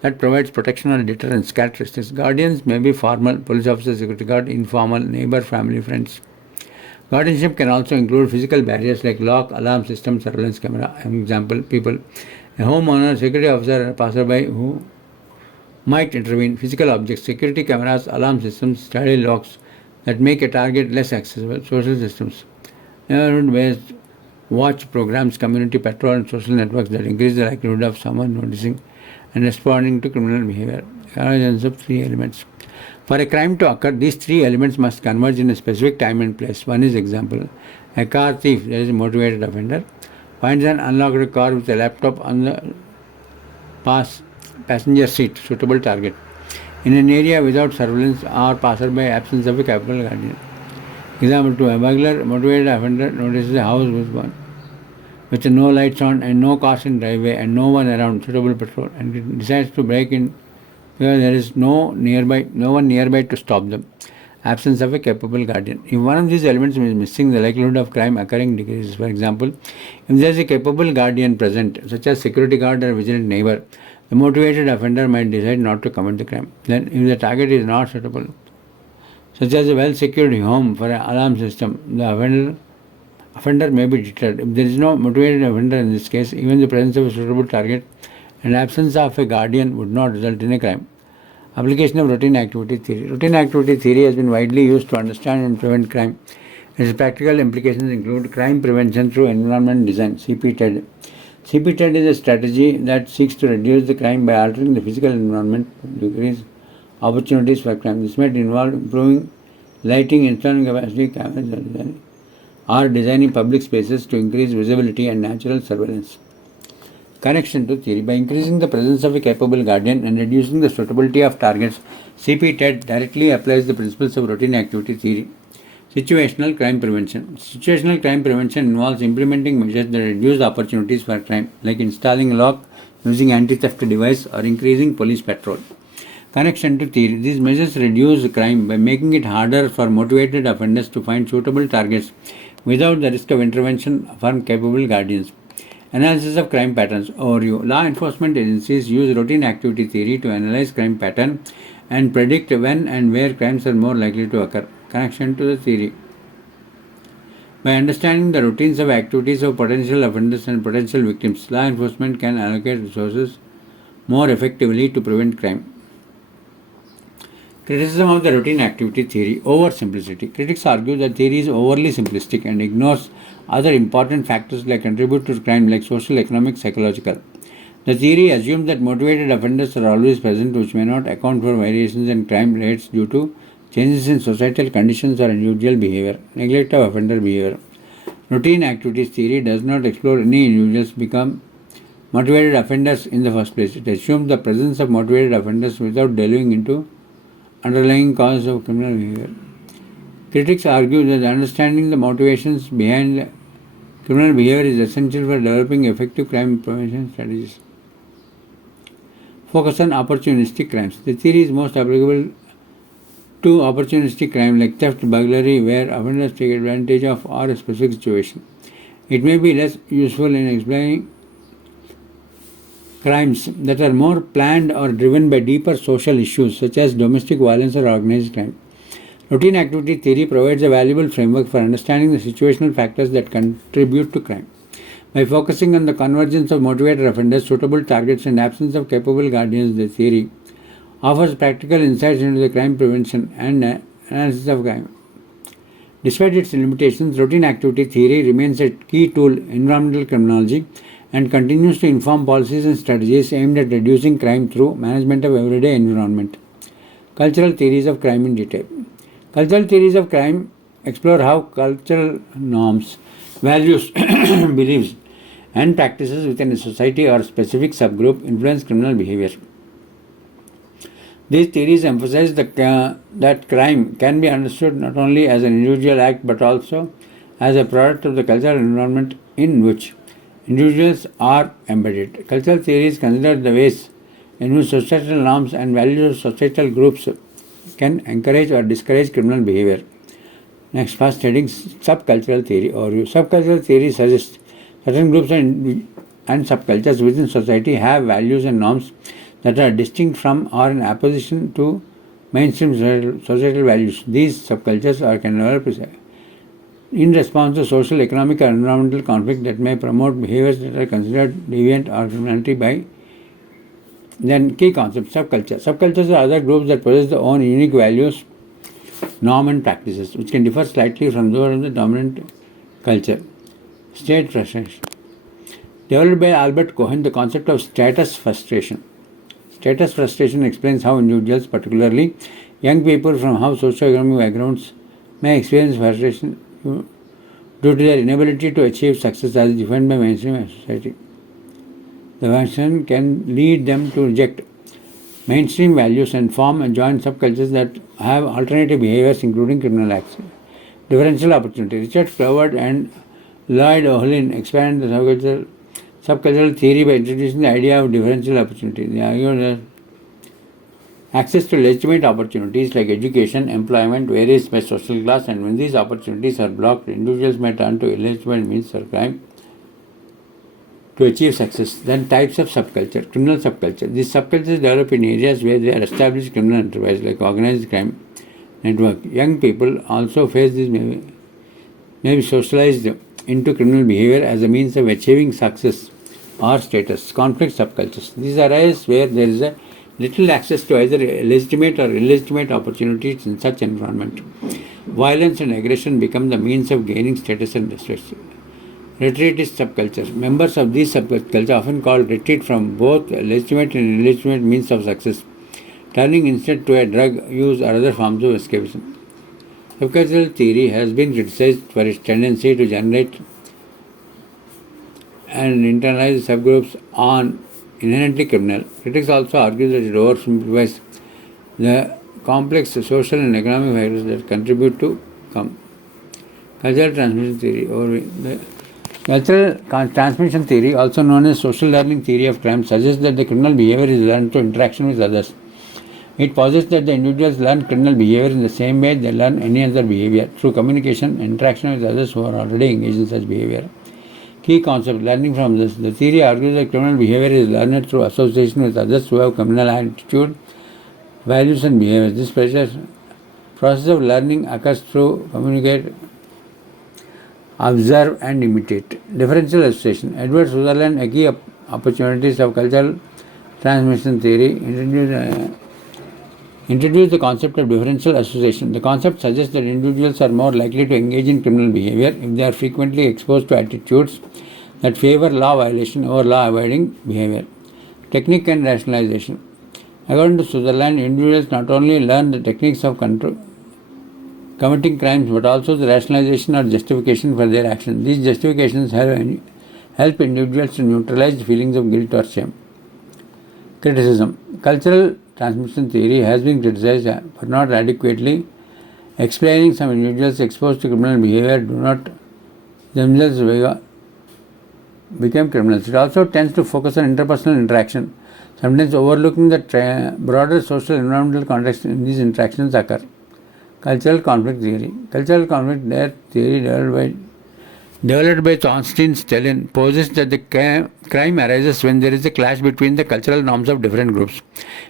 that provides protection or deterrence. Characteristics: guardians may be formal, police officer, security guard; informal, neighbor, family, friends. Guardianship can also include physical barriers like lock, alarm system, surveillance camera. Example: people. A homeowner, security officer, a passerby who might intervene. Physical objects: security cameras, alarm systems, study locks that make a target less accessible. Social systems: neighborhood-based watch programs, community patrol, and social networks that increase the likelihood of someone noticing and responding to criminal behavior. Convergence of three elements. For a crime to occur, these three elements must converge in a specific time and place. One is example: a car thief, that is a motivated offender, finds an unlocked car with a laptop on the passenger seat, suitable target. In an area without surveillance or passerby, absence of a capable guardian. Example 2. A burglar, motivated offender, notices a house with no lights on and no cars in driveway and no one around, suitable patrol, and decides to break in because there is no one nearby to stop them. Absence of a capable guardian. If one of these elements is missing, the likelihood of crime occurring decreases. For example, if there is a capable guardian present, such as security guard or vigilant neighbor, the motivated offender might decide not to commit the crime. Then, if the target is not suitable, such as a well-secured home for an alarm system, the offender may be deterred. If there is no motivated offender in this case, even the presence of a suitable target and absence of a guardian would not result in a crime. Application of routine activity theory. Routine activity theory has been widely used to understand and prevent crime. Its practical implications include crime prevention through environment design, CPTED. CPTED is a strategy that seeks to reduce the crime by altering the physical environment to decrease opportunities for crime. This might involve improving lighting, installing capacity cameras, or designing public spaces to increase visibility and natural surveillance. Connection to theory. By increasing the presence of a capable guardian and reducing the suitability of targets, CPTED directly applies the principles of routine activity theory. Situational crime prevention. Situational crime prevention involves implementing measures that reduce opportunities for crime, like installing a lock, using anti-theft device, or increasing police patrol. Connection to theory. These measures reduce crime by making it harder for motivated offenders to find suitable targets without the risk of intervention from capable guardians. Analysis of crime patterns. Overview. Law enforcement agencies use routine activity theory to analyze crime pattern and predict when and where crimes are more likely to occur. Connection to the theory. By understanding the routines of activities of potential offenders and potential victims, law enforcement can allocate resources more effectively to prevent crime. Criticism of the routine activity theory. Oversimplicity. Critics argue that theory is overly simplistic and ignores other important factors that contribute to crime like social, economic, psychological. The theory assumes that motivated offenders are always present, which may not account for variations in crime rates due to changes in societal conditions or individual behavior. Neglect of offender behavior. Routine activities theory does not explore any individuals become motivated offenders in the first place. It assumes the presence of motivated offenders without delving into underlying causes of criminal behavior. Critics argue that understanding the motivations behind criminal behavior is essential for developing effective crime prevention strategies. Focus on opportunistic crimes. The theory is most applicable to opportunistic crime like theft, burglary, where offenders take advantage of or a specific situation. It may be less useful in explaining crimes that are more planned or driven by deeper social issues such as domestic violence or organized crime. Routine activity theory provides a valuable framework for understanding the situational factors that contribute to crime. By focusing on the convergence of motivated offenders, suitable targets, and absence of capable guardians, the theory offers practical insights into the crime prevention and analysis of crime. Despite its limitations, routine activity theory remains a key tool in environmental criminology and continues to inform policies and strategies aimed at reducing crime through management of everyday environment. Cultural theories of crime in detail. Cultural theories of crime explore how cultural norms, values, beliefs, and practices within a society or specific subgroup influence criminal behavior. These theories emphasize that crime can be understood not only as an individual act but also as a product of the cultural environment in which individuals are embedded. Cultural theories consider the ways in which societal norms and values of societal groups can encourage or discourage criminal behavior. Next, first heading, subcultural theory overview. Subcultural theory suggests certain groups and subcultures within society have values and norms that are distinct from or in opposition to mainstream societal values. These subcultures can develop in response to social, economic, or environmental conflict that may promote behaviors that are considered deviant or criminality by. Then key concepts, subculture. Subcultures are other groups that possess their own unique values, norms, and practices, which can differ slightly from those of the dominant culture. State frustration. Developed by Albert Cohen, the concept of status frustration. Status frustration explains how individuals, particularly young people from socio-economic backgrounds, may experience frustration due to their inability to achieve success as defined by mainstream society. The frustration can lead them to reject mainstream values and form and join subcultures that have alternative behaviors, including criminal acts. Differential opportunity. Richard Cloward and Lloyd O'Hlin expand the subcultural theory by introducing the idea of differential opportunity. They argue that access to legitimate opportunities like education, employment varies by social class, and when these opportunities are blocked, individuals may turn to illegitimate means or crime to achieve success. Then types of subculture. Criminal subculture. These subcultures develop in areas where they are established criminal enterprise like organized crime network. Young people also face this may be socialized into criminal behavior as a means of achieving success or status. Conflict subcultures. These arise where there is a little access to either legitimate or illegitimate opportunities in such environment. Violence and aggression become the means of gaining status and resources. Retreatist subculture. Members of these subcultures often called retreat from both legitimate and illegitimate means of success, turning instead to a drug use or other forms of escapism. Subcultural theory has been criticized for its tendency to generate and internalize subgroups on inherently criminal. Critics also argue that it oversimplifies the complex social and economic factors that contribute to cultural transmission theory. The cultural transmission theory, also known as social learning theory of crime, suggests that the criminal behavior is learned through interaction with others. It posits that the individuals learn criminal behavior in the same way they learn any other behavior, through communication and interaction with others who are already engaged in such behavior. Key concept: learning from this. The theory argues that criminal behavior is learned through association with others who have criminal attitude, values, and behaviors. This process of learning occurs through communicate, observe, and imitate. Differential association. Edward Sutherland, a key opportunities of cultural transmission theory, introduced the concept of differential association. The concept suggests that individuals are more likely to engage in criminal behavior if they are frequently exposed to attitudes that favor law violation over law avoiding behavior. Technique and rationalization. According to Sutherland, individuals not only learn the techniques of committing crimes but also the rationalization or justification for their actions. These justifications help individuals to neutralize feelings of guilt or shame. Criticism. Cultural transmission theory has been criticized for not adequately explaining some individuals exposed to criminal behavior do not themselves become criminals. It also tends to focus on interpersonal interaction, sometimes overlooking the broader social environmental context in these interactions occur. Cultural conflict theory. Cultural conflict theory developed by Thorstein Stellin poses that the crime arises when there is a clash between the cultural norms of different groups.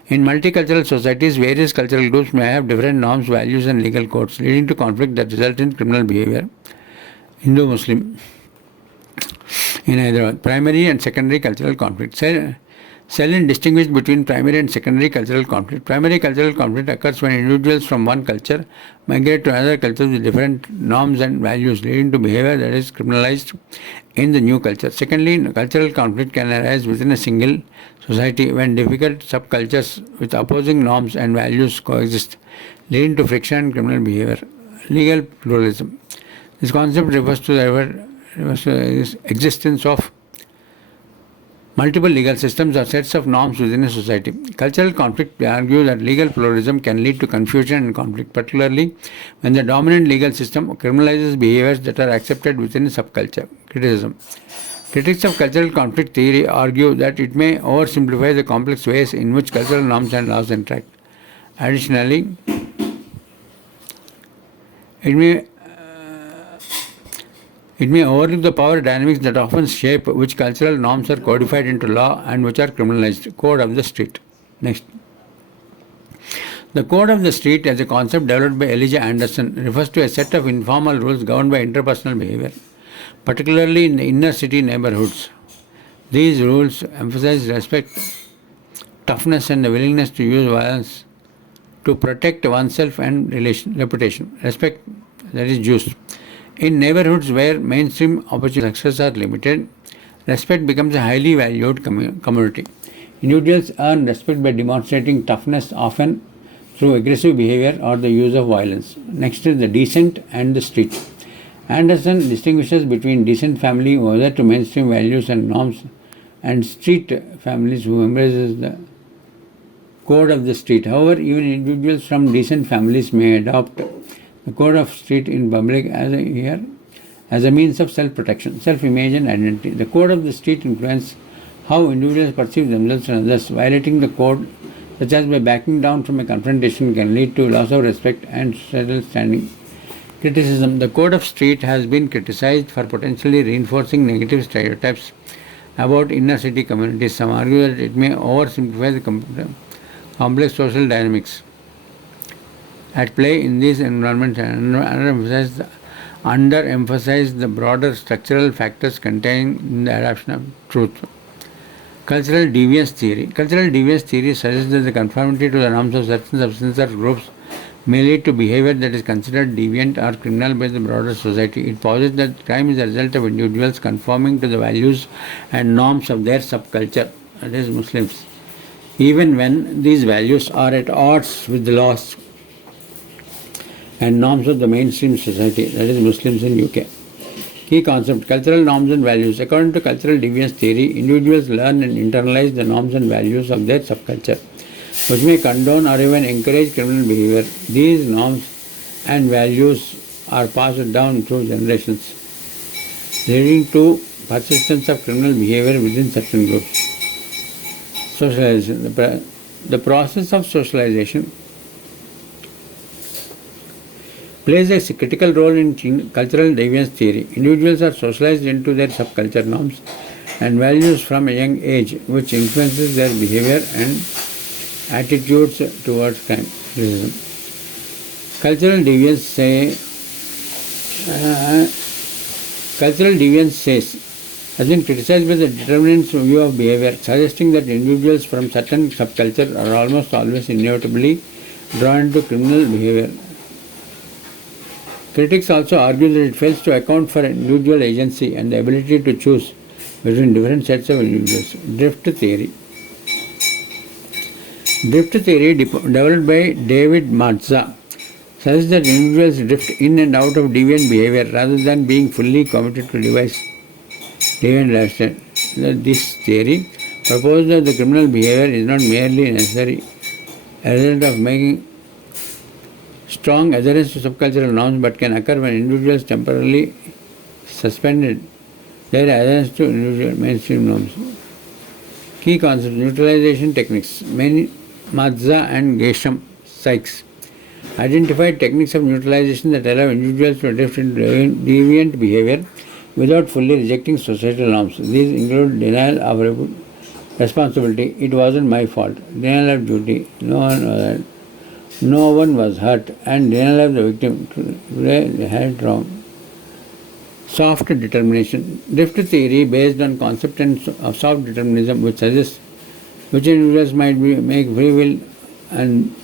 In multicultural societies, various cultural groups may have different norms, values, and legal codes, leading to conflict that result in criminal behavior. Hindu-Muslim. In Hyderabad, primary and secondary cultural conflict. Stellin distinguished between primary and secondary cultural conflict. Primary cultural conflict occurs when individuals from one culture migrate to another culture with different norms and values, leading to behavior that is criminalized in the new culture. Secondly, cultural conflict can arise within a single society when difficult subcultures with opposing norms and values coexist, leading to friction and criminal behavior. Legal pluralism. This concept refers to the existence of multiple legal systems or sets of norms within a society. Cultural conflict argues that legal pluralism can lead to confusion and conflict, particularly when the dominant legal system criminalizes behaviors that are accepted within a subculture. Criticism. Critics of cultural conflict theory argue that it may oversimplify the complex ways in which cultural norms and laws interact. Additionally, it may overlook the power dynamics that often shape which cultural norms are codified into law and which are criminalized. Code of the street. Next. The code of the street, as a concept developed by Elijah Anderson, refers to a set of informal rules governed by interpersonal behavior, particularly in the inner city neighborhoods. These rules emphasize respect, toughness, and the willingness to use violence to protect oneself and reputation. Respect, that is juice. In neighborhoods where mainstream opportunity success are limited, respect becomes a highly valued commodity. Individuals earn respect by demonstrating toughness, often through aggressive behavior or the use of violence. Next is the decent and the street. Anderson distinguishes between decent family who adhere to mainstream values and norms and street families who embraces the code of the street. However, even individuals from decent families may adopt the code of street in public as a means of self-protection, self-image, and identity. The code of the street influences how individuals perceive themselves and others. Violating the code, such as by backing down from a confrontation, can lead to loss of respect and societal standing. Criticism. The code of street has been criticized for potentially reinforcing negative stereotypes about inner city communities. Some argue that it may oversimplify the complex social dynamics at play in these environments and underemphasize the broader structural factors contained in the adoption of truth. Cultural deviance theory. Cultural deviance theory suggests that the conformity to the norms of certain substances or groups may lead to behavior that is considered deviant or criminal by the broader society. It posits that crime is a result of individuals conforming to the values and norms of their subculture, that is Muslims, even when these values are at odds with the laws and norms of the mainstream society, that is Muslims in UK. Key concept: cultural norms and values. According to cultural deviance theory, individuals learn and internalize the norms and values of their subculture, which may condone or even encourage criminal behavior. These norms and values are passed down through generations, leading to persistence of criminal behavior within certain groups. Socialization. The process of socialization plays a critical role in cultural deviance theory. Individuals are socialized into their subculture norms and values from a young age, which influences their behavior and attitudes towards crime. Cultural deviance has been criticized by the determinist view of behavior, suggesting that individuals from certain subcultures are almost always inevitably drawn to criminal behavior. Critics also argue that it fails to account for individual agency and the ability to choose between different sets of individuals. Drift theory. Drift theory, developed by David Mazza, suggests that individuals drift in and out of deviant behavior rather than being fully committed to deviant lifestyle. This theory proposes that the criminal behavior is not merely necessary as a result of making strong adherence to subcultural norms, but can occur when individuals temporarily suspended their adherence to individual mainstream norms. Key concepts: neutralization techniques. Mazza and Gresham Sykes identified techniques of neutralization that allow individuals to drift into deviant behavior without fully rejecting societal norms. These include denial of responsibility, it wasn't my fault; denial of duty, no one was hurt; and denial of the victim, they had it wrong. Soft determination. Drift theory, based on concept of soft determinism, which suggests which individuals might make free will and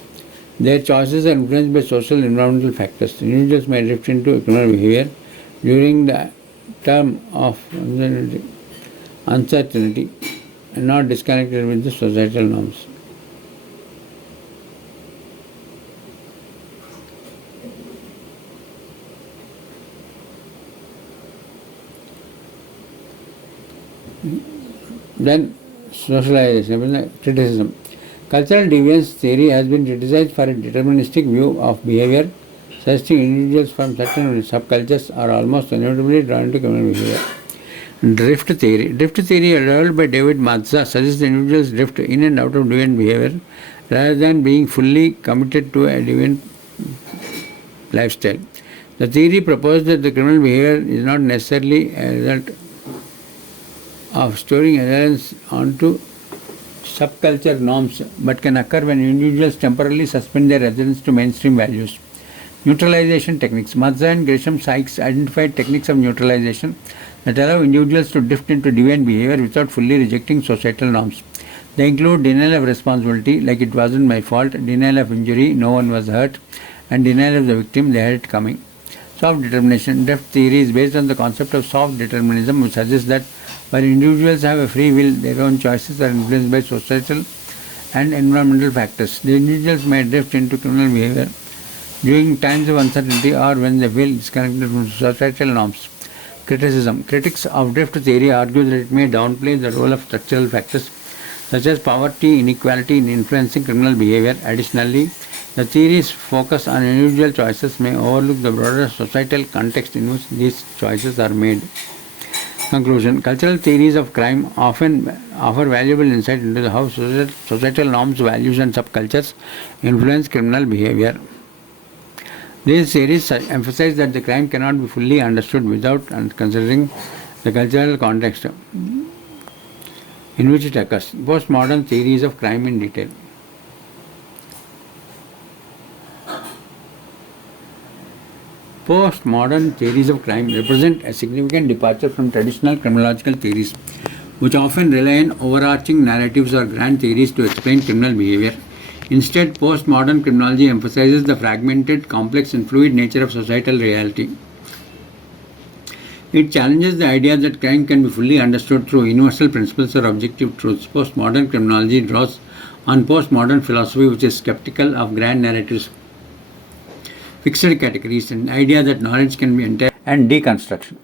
their choices are influenced by social and environmental factors. Individuals may drift into criminal behavior during the term of uncertainty and not disconnected with the societal norms. Then socialization, criticism. Cultural deviance theory has been criticized for a deterministic view of behavior, suggesting individuals from certain subcultures are almost inevitably drawn to criminal behavior. Drift theory. Drift theory, developed by David Mazza, suggests that individuals drift in and out of deviant behavior rather than being fully committed to a deviant lifestyle. The theory proposed that the criminal behavior is not necessarily a result of storing adherence onto subculture norms, but can occur when individuals temporarily suspend their adherence to mainstream values. Neutralization techniques. Mazza and Gresham Sykes identified techniques of neutralization that allow individuals to drift into deviant behavior without fully rejecting societal norms. They include denial of responsibility, like it wasn't my fault; denial of injury, no one was hurt; and denial of the victim, they had it coming. Soft determination. Drift theory is based on the concept of soft determinism, which suggests that while individuals have a free will, their own choices are influenced by societal and environmental factors. The individuals may drift into criminal behavior during times of uncertainty or when they feel disconnected from societal norms. Criticism. Critics of drift theory argue that it may downplay the role of structural factors such as poverty, inequality in influencing criminal behavior. Additionally, the theory's focus on individual choices may overlook the broader societal context in which these choices are made. Conclusion. Cultural theories of crime often offer valuable insight into how societal norms, values, and subcultures influence criminal behavior. These theories emphasize that the crime cannot be fully understood without considering the cultural context in which it occurs. Postmodern theories of crime in detail. Postmodern theories of crime represent a significant departure from traditional criminological theories, which often rely on overarching narratives or grand theories to explain criminal behavior. Instead, postmodern criminology emphasizes the fragmented, complex, and fluid nature of societal reality. It challenges the idea that crime can be fully understood through universal principles or objective truths. Postmodern criminology draws on postmodern philosophy, which is skeptical of grand narratives, fixed categories, and the idea that knowledge can be entirely and deconstruction.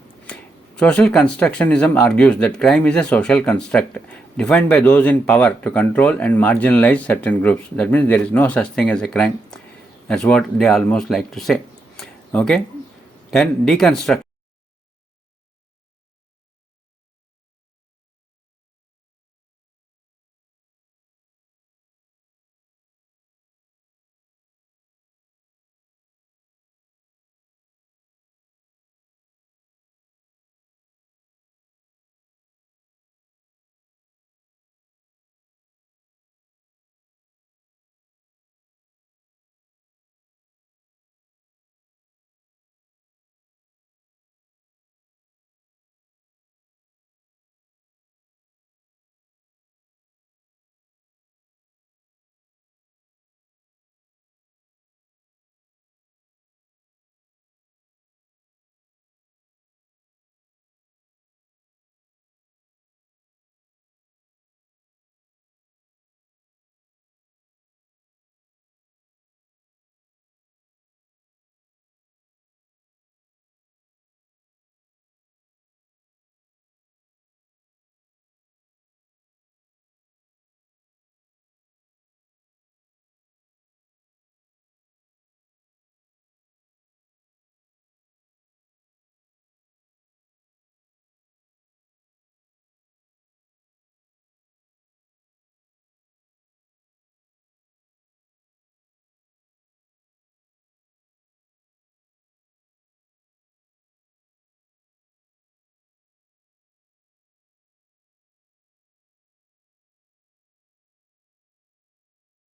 Social constructionism argues that crime is a social construct defined by those in power to control and marginalize certain groups. That means there is no such thing as a crime. That's what they almost like to say. Okay? Then deconstruction.